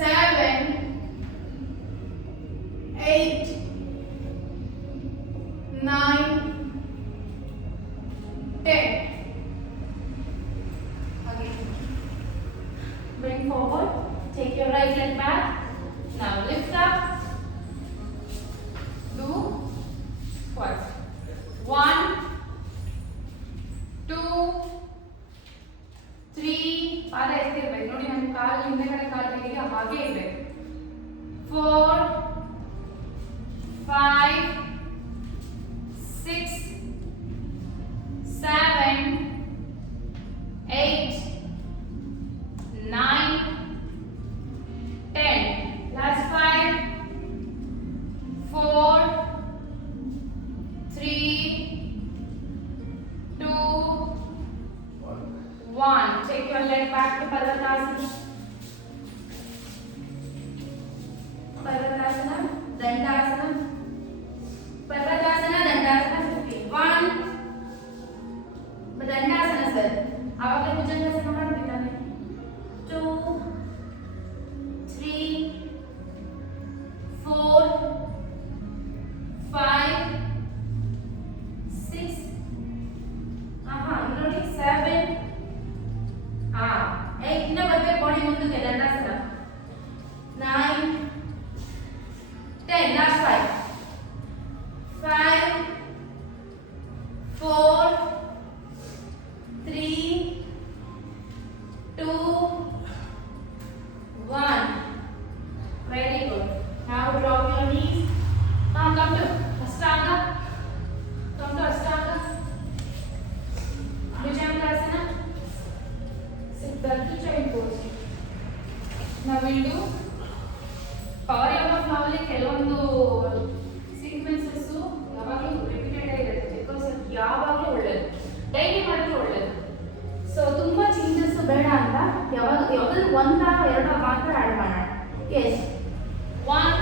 7, 8, 9, 10. Again. Bring forward. Take your right leg back. Now lift up. Do squats. 1, 2, 3. ಪಾದ ಎತ್ತಿರ್ಬೇಕು ನೋಡಿ, ನಮ್ಮ ಕಾಲು ಹಿಂದೆಗಡೆ ಕಾಲು ಹೇಗೆ ಹಾಗೆ ಇರಬೇಕು. 4, 5, 6, 7, 8, 9, 10. Last 5, 4, 3, 2, 1. Take your leg back to Paradasana. Paradasana, Dandasana. Paradasana, Dandasana 15. 1. Dandasana sir. ಆವಾಗಲೇ ಭುಜಂಗಾಸನ ಮಾಡ್ತೀನಿ ನಾನು. 2, 3, 4, 5, 6. ನೋಡಿ 7. 8 ಇಂದ ಬರ್ಬೇಕು ಬಾಡಿ ಮುಂದಕ್ಕೆ dandasana. 9, 10. Last 5. 5, 4, 3, 2, 1. Very good. Now drop your knees. Now come to Ashtanga. Come to Ashtanga. Bhujangasana. Sit back to child pose. Now we'll do power yoga ಫ್ಲೋಲಿ. ಕೆಲವೊಂದು sequences ಯಾವಾಗಲೂ ರಿಪೀಟೆಡ್ ಆಗಿರುತ್ತೆ, ಬಿಕಾಸ್ ಅದು ಯಾವಾಗಲೂ ಒಳ್ಳೇದು, ಡೈಲಿ ಮಾಡಿದ್ರೆ ಒಳ್ಳೇದು. ಸೊ ತುಂಬಾ ಚೇಂಜಸ್ ಬೇಡ ಅಂತ ಯಾವಾಗಲೂ ಒಂದ ಎರಡ ಮಾತ್ರ ಆಡ್ ಮಾಡೋಣ. ಎಸ್ 1,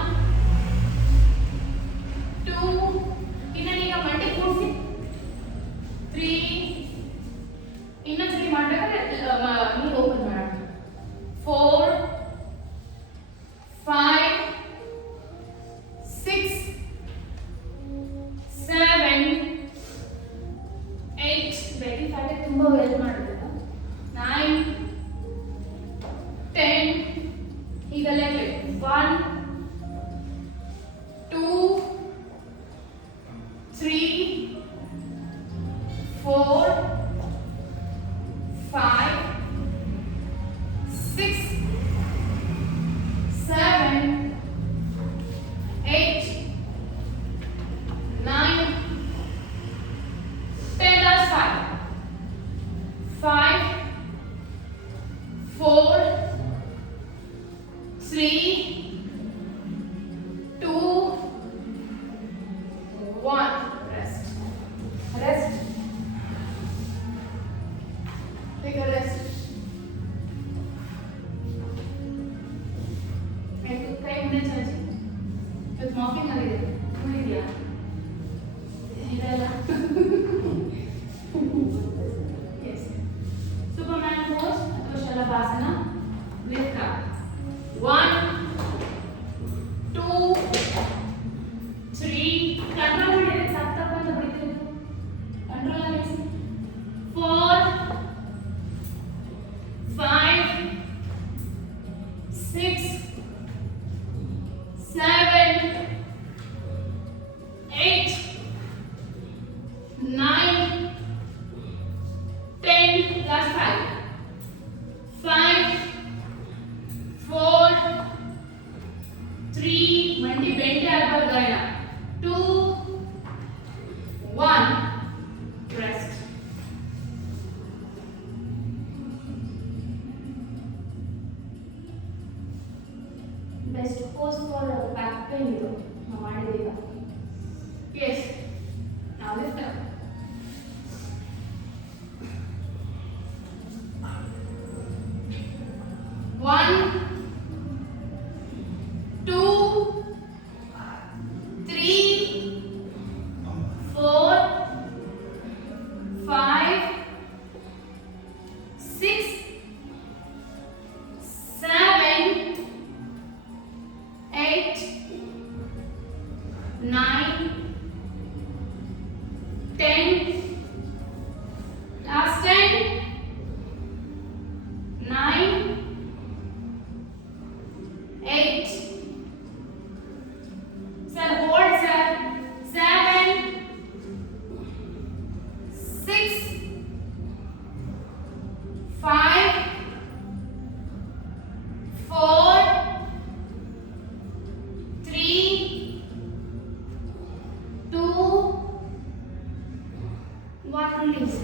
2. ಇನ್ನೀಗ ಮಂಡಿ ಕೂಡಿಸಿ 3. ಇನ್ನೊಂದ್ಸತಿ ಮಾಡಬೇಕಾದ್ರೆ ನೀವು ಓಪನ್ ಮಾಡೋಣ. 4, 5, 6, ಸ್ಮಾಕಿಂಗ್ ಆಗಿದೆ ಕುಡಿದ್ಯಾ ಇದೆಲ್ಲ ಎಸ್ ಸೂಪರ್ಮ್ಯಾನ್ ಪೋಸ್ ಅಥವಾ ಶಲಭಾಸನ ಲಿಫ್ಟ್ ಅಪ್ 1 2 3 ಕಂಟ್ರೋಲ್ ಮಾಡಿದ್ರೆ ಸಾಕ್ತಪ್ಪ ಅಂತ ಬಿಡ್ತೀನಿ ಕಂಟ್ರೋಲ್ ಆಗಿ 4 5 6 7 8 9 10 last 5 4 3 ಮಂಡಿ ಬೆಂಡೆ ಆಗಬಾರ್ದು ಗಾಯನ 2 1 rest best pose for back pain ಇದು ನಾವು ಮಾಡಿದೀಗ ಎಸ್ ನಾವು lift up One, 2, 3, 4, 5, 6, 7, 8, 9, 10, last 10, 9, 8. Sir, hold, sir. 7, 6, 5, 4, 3, 2, 1. Release.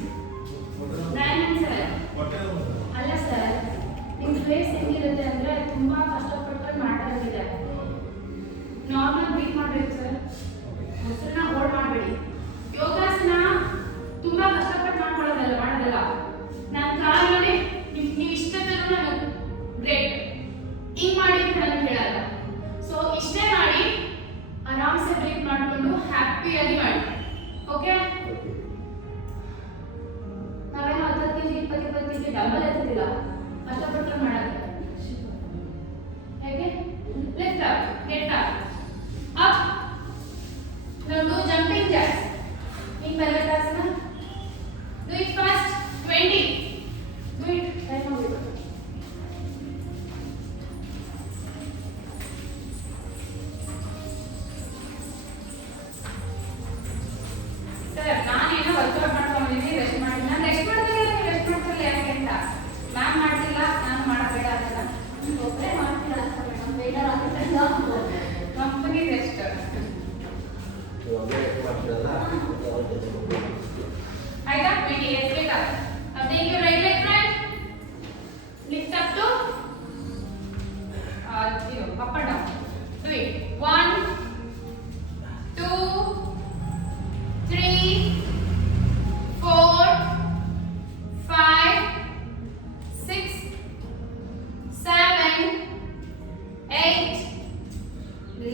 Diamond, sir. ಹೊಟ್ಟೆ ನೋವು. ಅಲ್ಲ ಸರ್ ನಿಮ್ಮ ಫೇಸ್ ಹೆಂಗಿರುತ್ತೆ ಅಂದ್ರೆ ತುಂಬಾ ಕಷ್ಟಪಟ್ಟು ಮಾಡ್ತಾರಿದೆ ನಾರ್ಮಲ್ ಬ್ರೀತ್ ಮಾಡಬೇಕು ಸರ್ ಉಸಿರನ್ನ ಹೋಲ್ಡ್ ಮಾಡಬೇಡಿ ಯೋಗಾಸನ ತುಂಬಾ ಕಷ್ಟಪಟ್ಟು ಮಾಡೋದಲ್ಲ ನನ್ನ ಕಾಲಲ್ಲಿ ನೀವು ಇಷ್ಟದಲ್ಲೂ ನಾನು ಗ್ರೇಟ್ ಹಿಂಗ್ ಮಾಡಿ ಅಂತ ನಾನು ಹೇಳಲ್ಲ ಸೊ ಇಷ್ಟೇ ಮಾಡಿ ಆರಾಮ್ಸೆ ಬ್ರೀತ್ ಮಾಡಿಕೊಂಡು ಹ್ಯಾಪಿಯಾಗಿ ಮಾಡಿ ಓಕೆ ನಾವೇನೋ 10 ಕೆಜಿ 20 ಕೆಜಿ ಡಬಲ್ ಎತ್ತಿಲ್ಲ ಕಷ್ಟಪಟ್ಟು ಮಾಡಕ್ಕೆ ಹೇಗೆ lift up get up now do jumping jacks in Balatasana do it fast 20 do it right now sir ನಾನೇನೋ ವರ್ಕೌಟ್ ಮಾಡ್ಕೊಂಡಿದ್ದೀನಿ ರೆಸ್ಟ್ ಮಾಡಿ ನಾನು ರೆಸ್ಟ್ ಮಾಡ್ತಿಲ್ಲ ರೆಸ್ಟ್ ಮಾಡ್ತಿಲ್ಲ ಯಾಕೆ ಅಂತ ಮ್ಯಾಮ್ ಮಾಡ್ತಿಲ್ಲ ನಾನು ಮಾಡಬೇಡ ಅಂತ ಒಬ್ಬರೇ ಮಾಡ್ತೀರಾ ಅಂತ ಮೇಡಮ್ ಬೇಡ ಅಂತ ಕಂಪನಿ ರೆಸ್ಟ್ ಆಯ್ತಾ 20 let up take your right leg front lift up to up and down do it 1 2 3 4 5 6 7 8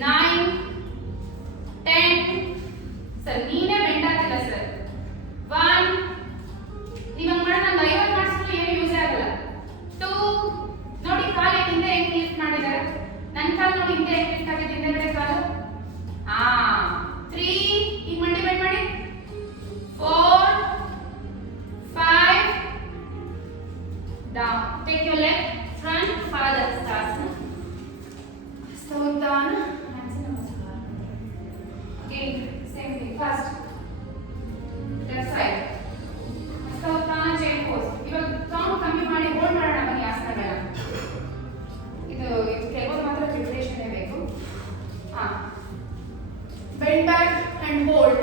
9 10 sir ನೀನೇ ಬೆಂಡ್ ಆಗ್ತಿಲ್ಲ ಸರ್ 1 ನೀವು ಮಾಡಿದ ನಾನು 50 ಮಾಡಿಸಿದ್ರು ಏನು ಯೂಸ್ ಆಗಲ್ಲ 2 ನೋಡಿ ಕಾಲು ಹಿಂದೆ ಹೆಂಗೆ ಲಿಫ್ಟ್ ಮಾಡಿದ್ದಾರೆ ನನ್ನ ಕಾಲು ನೋಡಿ ಹಿಂದೆ ಹೆಂಗೆ ಲಿಫ್ಟ್ ಆಗಿದೆ ಹಿಂದೆಗಡೆ ಕಾಲು 3 ಈಗ ಮಂಡಿ ಬೆಂಡ್ ಮಾಡಿ 4 5 down take your leg front father stasana Stotana Namaskar again same thing fast left side Stotana chain pose ಇವಾಗ ಕೌಂಟ್ ಕಮ್ಮಿ ಮಾಡಿ ಹೋಲ್ಡ್ ಮಾಡೋಣ ಬನ್ನಿ ಆಸನಗಳ ಇದು ಕೆಲವರು ಮಾತ್ರ ಪ್ರಿಪರೇಷನ್ ಬೇಕು bend back and hold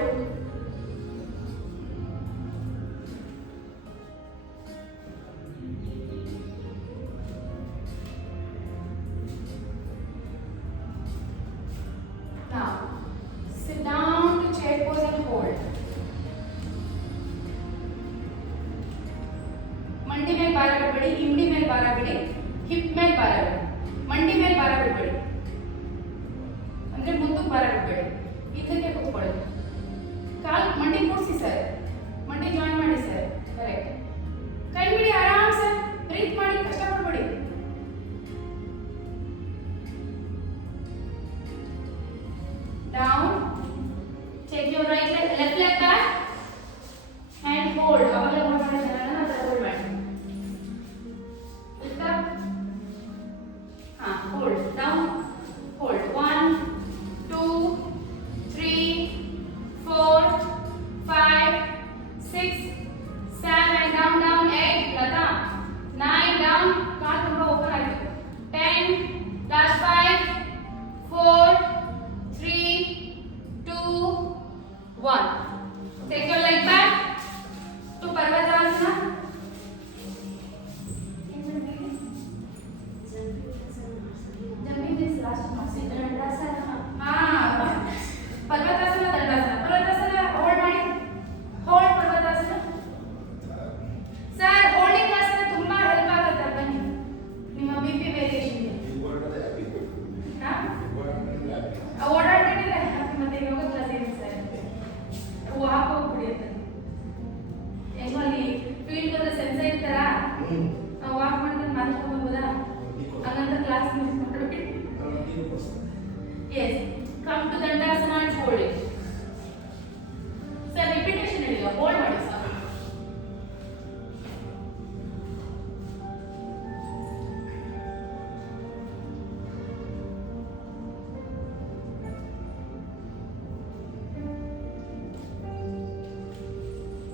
now sit down to chair pose and hold ಮಂಡಿ ಮೇಲೆ ಭಾರ ಬಿಡಬೇಡಿ ಹಿಂಡಿ ಮೇಲೆ ಭಾರ ಬಿಡಿ ಹಿಪ್ ಮೇಲೆ ಭಾರ ಬಿಡಿ ಮಂಡಿ ಮೇಲೆ ಭಾರ ಬಿಡಬೇಡಿ ಅಂದ್ರೆ ಮುಂದಕ್ಕೆ ಭಾರ ಬಿಡಬೇಡಿ. ಹಿಂದಕ್ಕೆ ಕೂತ್ಕೊಳ್ಳಿ. ಕಾಲು ಮಂಡಿ ಕೂಡಿಸಿ ಸರ್. ಮಂಡಿ ಜಾಯಿನ್ ಮಾಡಿ ಸರ್. ಕರೆಕ್ಟ್. ಕೈ ಬಿಡಿ ಆರಾಮ್ ಸರ್. ಬ್ರೀತ್ ಮಾಡಿ, ಕಷ್ಟಪಡಬೇಡಿ. Down. Take your right leg, left leg back and hold. ಅವಾಗಲೇ hold ಮಾಡಿದ್ದಾರಲ್ಲ ಅದರ hold ಮಾಡಿ. Lift up. Hold. Down. Hold. 1, 2, 3, 4, 5, 6, 7. Down, down. 8. Lata. 9. Down. ಕಾಲು ತುಂಬ ಓಪನ್ ಆಯಿತು. 10. Last 5, 4, 3, 2, 1. Take your leg back to Parvatasana. Jumping is last marksing. Dandasana. Parvatasana, Dandasana. Parvatasana hold ಮಾಡಿ. Hold Parvatasana. Sir, holding asana ತುಂಬಾ help ಆಗುತ್ತೆ ಬನ್ನಿ. ನಿಮ್ಮ BP variation ಇದೆ. ಓಡಾಡ್ತಿದ್ರೆ ಮತ್ತೆ ಯೋಗ class ಇದೆ ಸರ್. ವಾಕ್ ಹೋಗ್ಬಿಡಿ ಅಂತ ಹೆಂಗೋ ಅಲ್ಲಿ ಫೀಲ್ಡ್ ಹೋದ್ರೆ ಸೆನ್ಸ ಇರ್ತಾರ. ನಾವು ವಾಕ್ ಮಾಡಿದ್ರೆ ಮಾತಾಡ್ಕೊಂಡು ಹೋಗ್ಬೋದಾ? ಹಂಗಂತ ಕ್ಲಾಸ್ ಮಿಸ್ ಮಾಡ್ಬಿಡಿ. Yes, come to dandasana and hold it. Sir repetition ಹೇಳಿಲ್ಲ, ಹೋಲ್ಡ್ ಮಾಡಿ ಸರ್.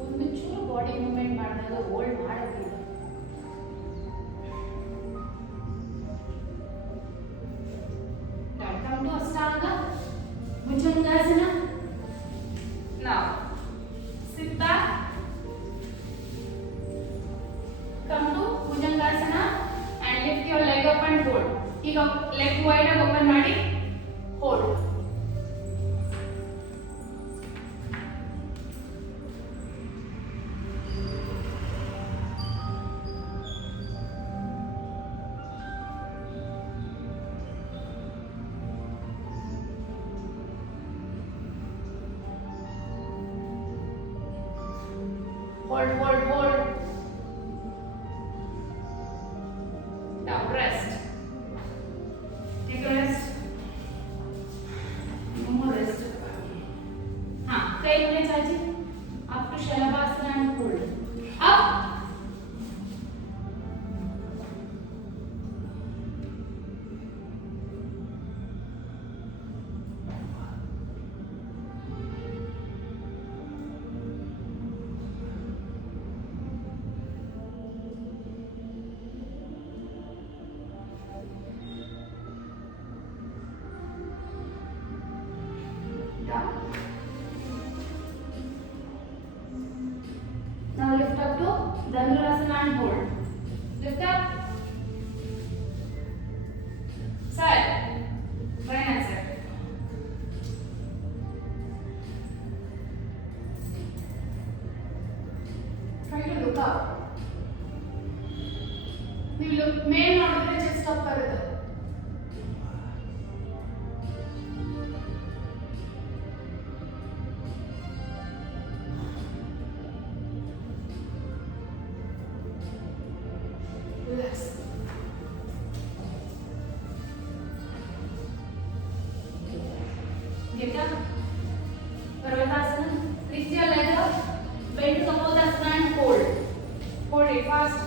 ಒಂದು ಚೂರು ಬಾಡಿ ಮೂವ್ಮೆಂಟ್ ಮಾಡಿದಾಗ ಹೋಲ್ಡ್ ಮಾಡೋದಿಲ್ಲ. Now come to Ashtanga, Bhujangasana. Now sit back. Come to Bhujangasana and lift your leg up and hold. ಈಗ leg wide ಆಗಿ open ಮಾಡಿ hold. Hold, hold, hold. Now rest. Take a rest. No more rest. Kay mune chachi. Up to Shalabhasana and hold. Up. Down. Now lift up to Dhanurasana and hold. Lift up. Side. Right hand side. Try to look up. You look ಮೇಲೆ ನೋಡಿದ್ರೆ chest up ಬರುತ್ತೆ. Relax. Get up. Parvatasana. Lift your leg up. Bend to Kapodasana and hold. Hold it fast.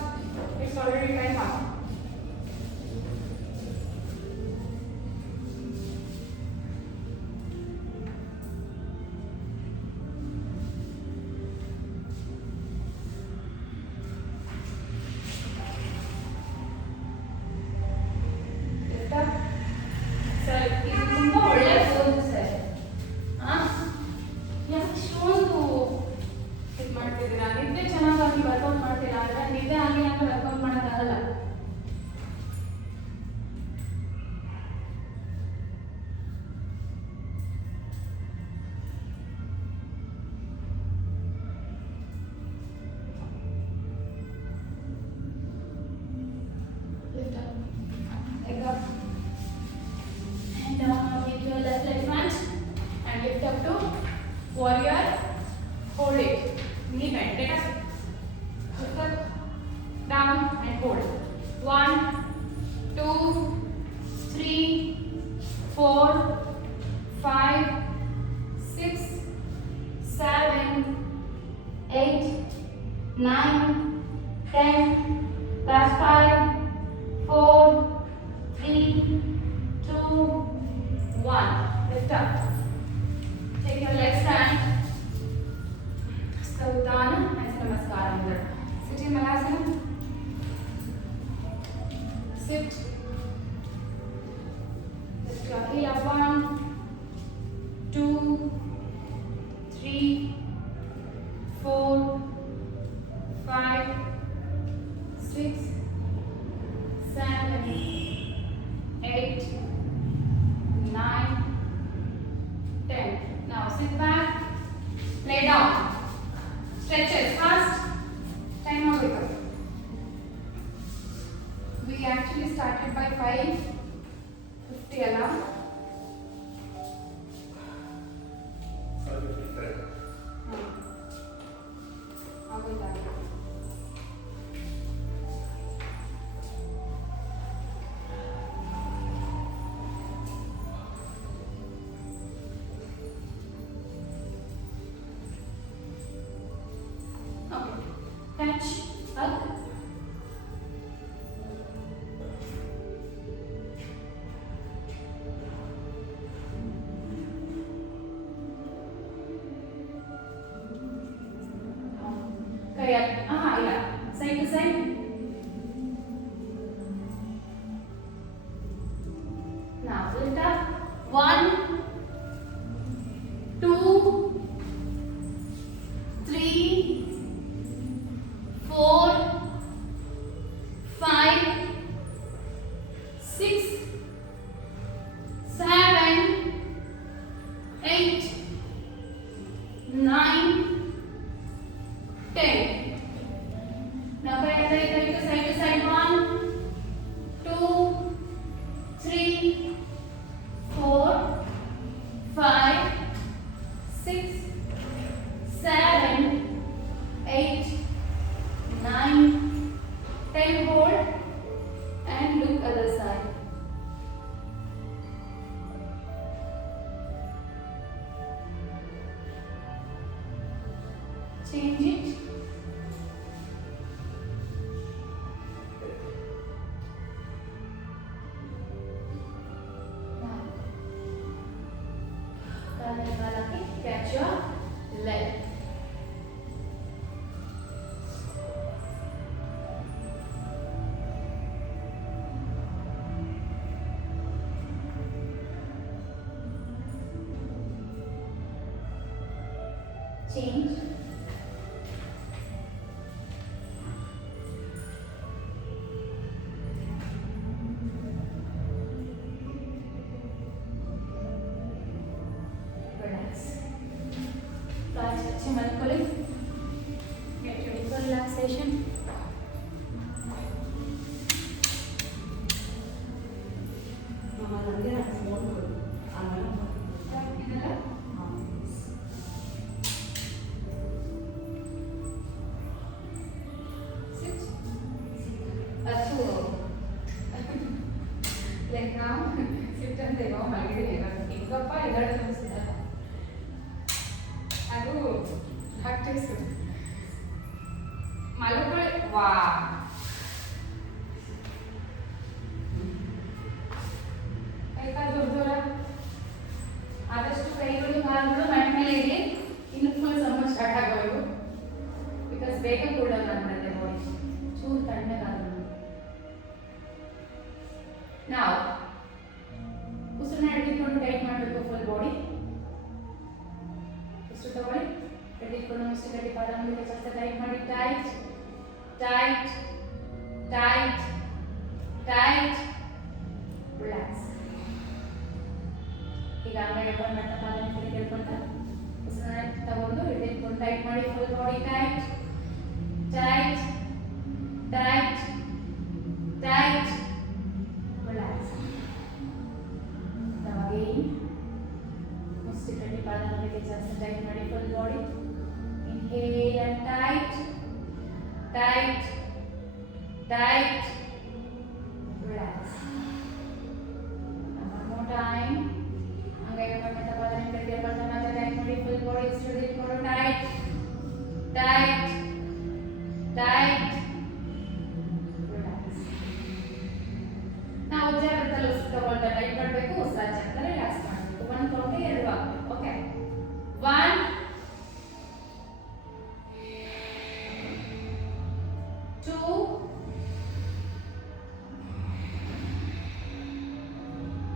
It's already time up. Lift up. Sir, ಇದು ತುಂಬಾ ಒಳ್ಳೆ pose sir. ಯಾಕೆ ಇಷ್ಟೊಂದು ಇದು ಮಾಡ್ತಿದ್ದೀರಾ? ನಿದ್ದೆ ಚೆನ್ನಾಗಿ ವರ್ಕೌಟ್ ಮಾಡ್ತೀರಾ? ಆದರೆ ನಿದ್ದೆ ಆಗಿಲ್ಲ ಅಂದ್ರೆ ವರ್ಕೌಟ್ ಮಾಡೋಕ್ಕಾಗಲ್ಲ. warrior, hold it, knee bend, let us look up, down and hold. 1, 2, 3, 4, 5, 6, 7, 8, 9, 10, that's 5, 4, 3, 2, 1. Lift up. Take your left hand. Utthana and Namaskaram. Sit in Malasana. Sit. Lift your heel up. 1, 2, 3, 4, 5, 6, 7, 8, 9, 10. Now sit back, lay down, stretches fast, time out because we actually started by 5:50 alarm. Catch, hug. Kayak, iya, side to side. Now lift up. 1, 2, 3, 4, 5, 6, 7, 8, 9, 10. Now side to side. 1, 2, 3, 4, 5, 6, 7, 8, 9, 10. Hold and look other side. Change it. Catch your leg. Change. Relax. Guys, अच्छे मन खोलें. Get ready for relaxation. Mama nanti nak semua tu. Anak. Sit. Like now, sit and they go malgide. Ingappa idare ಅನಿಸ್ತಿದೆ. ಅದು practice. ಮಲ್ಕೊಳ್ಳಿ. ವಾ. ಕೈಕಾಲು ಜೋರ ಆದಷ್ಟು ಕೈಗಳು ಕಾಲುಗಳು ಮ್ಯಾಟ್ ಮೇಲೆ ಇರಲಿ. ಇನ್ನು ಫುಲ್ ಸಮ್ಮರ್ ಸ್ಟಾರ್ಟ್ ಆಗೋದು. ಬಿಕಾಸ್ ಬೇಗ ಕೂಲ್ ಡೌನ್ ಆಗ್ಬಿಡುತ್ತೆ ಬಾಡಿ. ಚೂರು ತಣ್ಣಗಾಗೋದು. ನಾವು ಉಸಿರನ್ನ ಹಿಡಿದುಕೊಂಡು ಟೈಟ್ ಮಾಡಬೇಕು ಫುಲ್ ಬಾಡಿ. ಉಸಿರು ತಗೊಳ್ಳಿ. ಹಿಡಿದುಕೊಂಡು ಉಸಿರು ಗಟ್ಟಿ ಪಾದ ಮುಂದೆ ಜಾಸ್ತಿ ಟೈಟ್ ಮಾಡಿ. Tight tight tight tight. Relax. ಈಗ ಅಂಗೈ ಓಪನ್ ಮಾಡ್ತಾ ಪಾದ ಮುಂದೆ ಕೇಳ್ಕೊಂತ ಉಸಿರನ್ನ ತಗೊಂಡು ಹಿಡಿದುಕೊಂಡು ಟೈಟ್ ಮಾಡಿ. Full body tight tight tight tight. Relax. Again, ಮುಸ್ಟಿ ಕಟ್ಟಿ ಪಾದ ಮುಂದೆ ಜಾಸ್ತಿ ಟೈಟ್ ಮಾಡಿ. body. Inhale and tight, tight, tight. Relax. And one more time. Angai movement apadane preti apartana time modi full body steady kodu tight, tight, tight. Relax. Now ಜಾಗ್ರತೆಯಲ್ಲಿ ಉಸಿರು tight ಮಾಡಬೇಕು, ಉಸಿರು ಚಕ್ರ relax ಮಾಡಬೇಕು. 1 ಕೌಂಟ್ 2 ಆಗಬೇಕು. Okay 1 2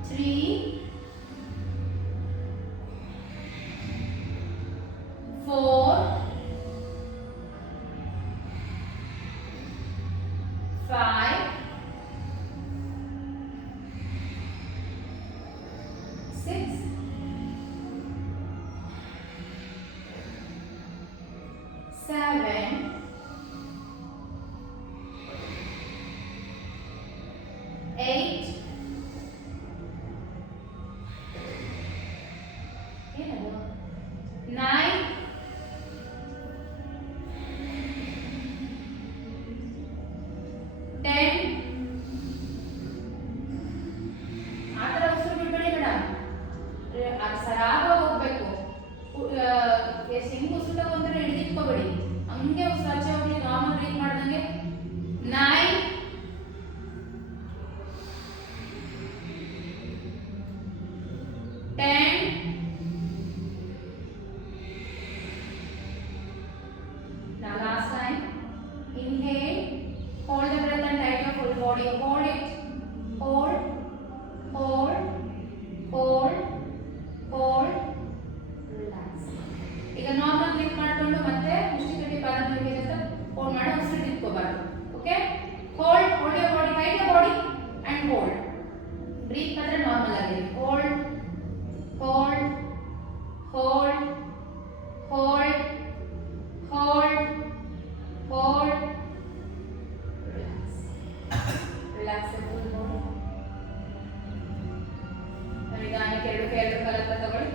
3 4 5 6 7 8 ಏನದು 9 10 ಆ ಥರ ಉಸಿರು ಬಿಡಬೇಡಿ ಮೇಡಮ್, ಸರಾಗ ಹೋಗ್ಬೇಕು. ಎಷ್ಟು ಹೆಂಗೆ ಉಸಿರು ತಗೊಂಡ್ರೆ ಹಿಡಿದಿಟ್ಕೋಬೇಡಿ, ಹಂಗೆ ಉಸಿರು ಆಚೆ ಹೋಗ್ಲಿ, ನಾರ್ಮಲ್ ಬ್ರೀತ್ ಮಾಡ್ದಂಗೆ. 9 10 Now last time, inhale, hold the breath and tighten your full body. Hold it, hold, hold, hold, hold. Relax. ಈಗ ನಾರ್ಮಲ್ ಬ್ರೀತ್ ಮಾಡ್ಕೊಂಡು ಮತ್ತೆ ಮುಷ್ಟಿ ಕಟ್ಟಿ ಪಾದಗಳಿಗೆ ಜೊತೆ ಹೋಲ್ಡ್ ಮಾಡಿ ಉಸಿರು ತಿಳ್ಕೋಬಾರ್ದು. Okay, hold, hold your body, tight your body and hold. Breath ಮಾತ್ರ ನಾರ್ಮಲ್ ಆಗಿದೆ. Hold, hold, hold, hold, hold, hold. Relax, relax full body. ನಿಧಾನಕ್ಕೆ ಎರಡು ಕೈ ಕಲಕ ತಗೊಳ್ಳಿ.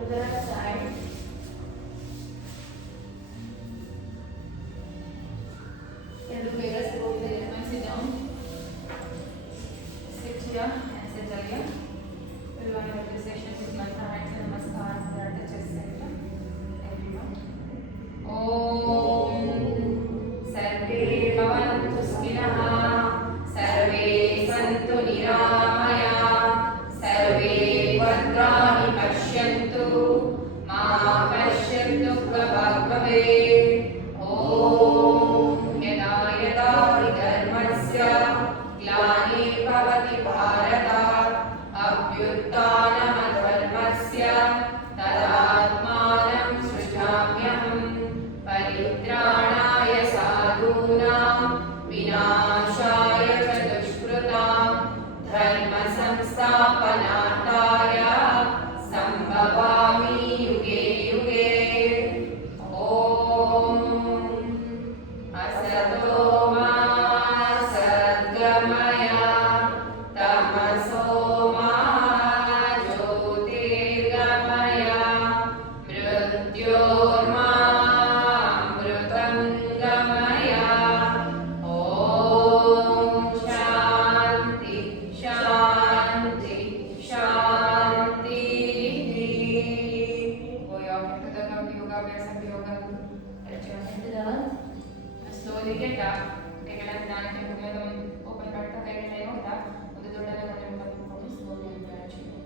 To the left side. ಎರಡು ಕೈಗಳ ಹೋಗಿದೆ. Sit down. Sit here and sit here. Everyone have this session with my hands and namaskar at the chest center. Everyone. Om Sarve Bhavantu Sukhinaः, Sarve Santu Niramayः, Sarve Bhadrani Pashyantu, Ma Pashyantu Prabhag Bhavet. Om Yada Yada Hi Dharmasya Glani Bhavati Bharata Abhyuttanamadharmasya Tadatmanam Srijamyaham Paritranaya Sadhunam Vinashaya Cha Dushkrutam Dharma Samsthapanarthaya Sambhavami Yuge Yuge. Om Asato Ma Sadgamaya Tamaso Ma Jyotirgamaya Mrityorma Amrutangamaya. Om Shanti Shanti Shanti. Go your yoga abhyasam yoga. Slowly get up. Take a left hand and open back the leg and yoga. ಒಂದು ದೊಡ್ಡದಾದ ಒಂದು slowly and gradually.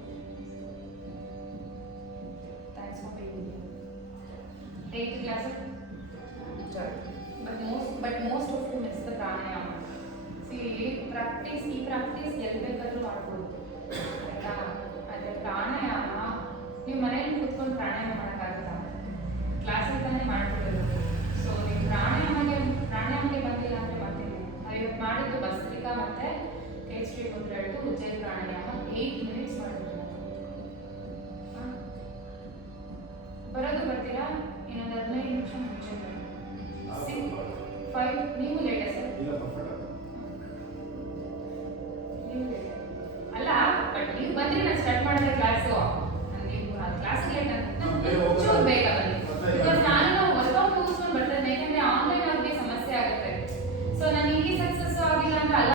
Thanks for being here. Take the class. But most of you miss the pranayama. See, practice ಎಲ್ಲಿ ಬೇಕಾದ್ರೂ ಮಾಡ್ಬೋದು. ಆಯ್ತಾ? ಆದರೆ ಪ್ರಾಣಾಯಾಮ ನೀವು ಮನೆಯಲ್ಲಿ ಕೂತ್ಕೊಂಡು ಪ್ರಾಣಾಯಾಮ ಮಾಡೋಕ್ಕಾಗಲ್ಲ. ಕ್ಲಾಸಲ್ಲಿ ತಾನೇ ಮಾಡ್ಬಿಡೋದು. ಸೊ ನೀವು ಪ್ರಾಣಾಯಾಮಕ್ಕೆ ಬಂದಿಲ್ಲ ಅಂದರೆ ಬರ್ತೀನಿ. ಇವತ್ತು ಮಾಡಿದ್ದು ಭಸ್ತ್ರಿಕಾ ಮತ್ತು ಕೇಸರಿ ಮುದ್ರೆ ಹಿಡಿದು ಉಜ್ಜಯಿನಿ ಪ್ರಾಣಾಯಾಮ 8 minutes ಮಾಡಿದ್ರು. ಬರೋದು ಬರ್ತೀರಾ? ಇನ್ನೊಂದು 15 ನಿಮಿಷ ಮುಂಚೆ ಬನ್ನಿ. 5 ನೀವು ಲೇಟಾ ಸರ್? ಅಲ್ಲ ಬಟ್ ನೀವು ಬಂದಿರ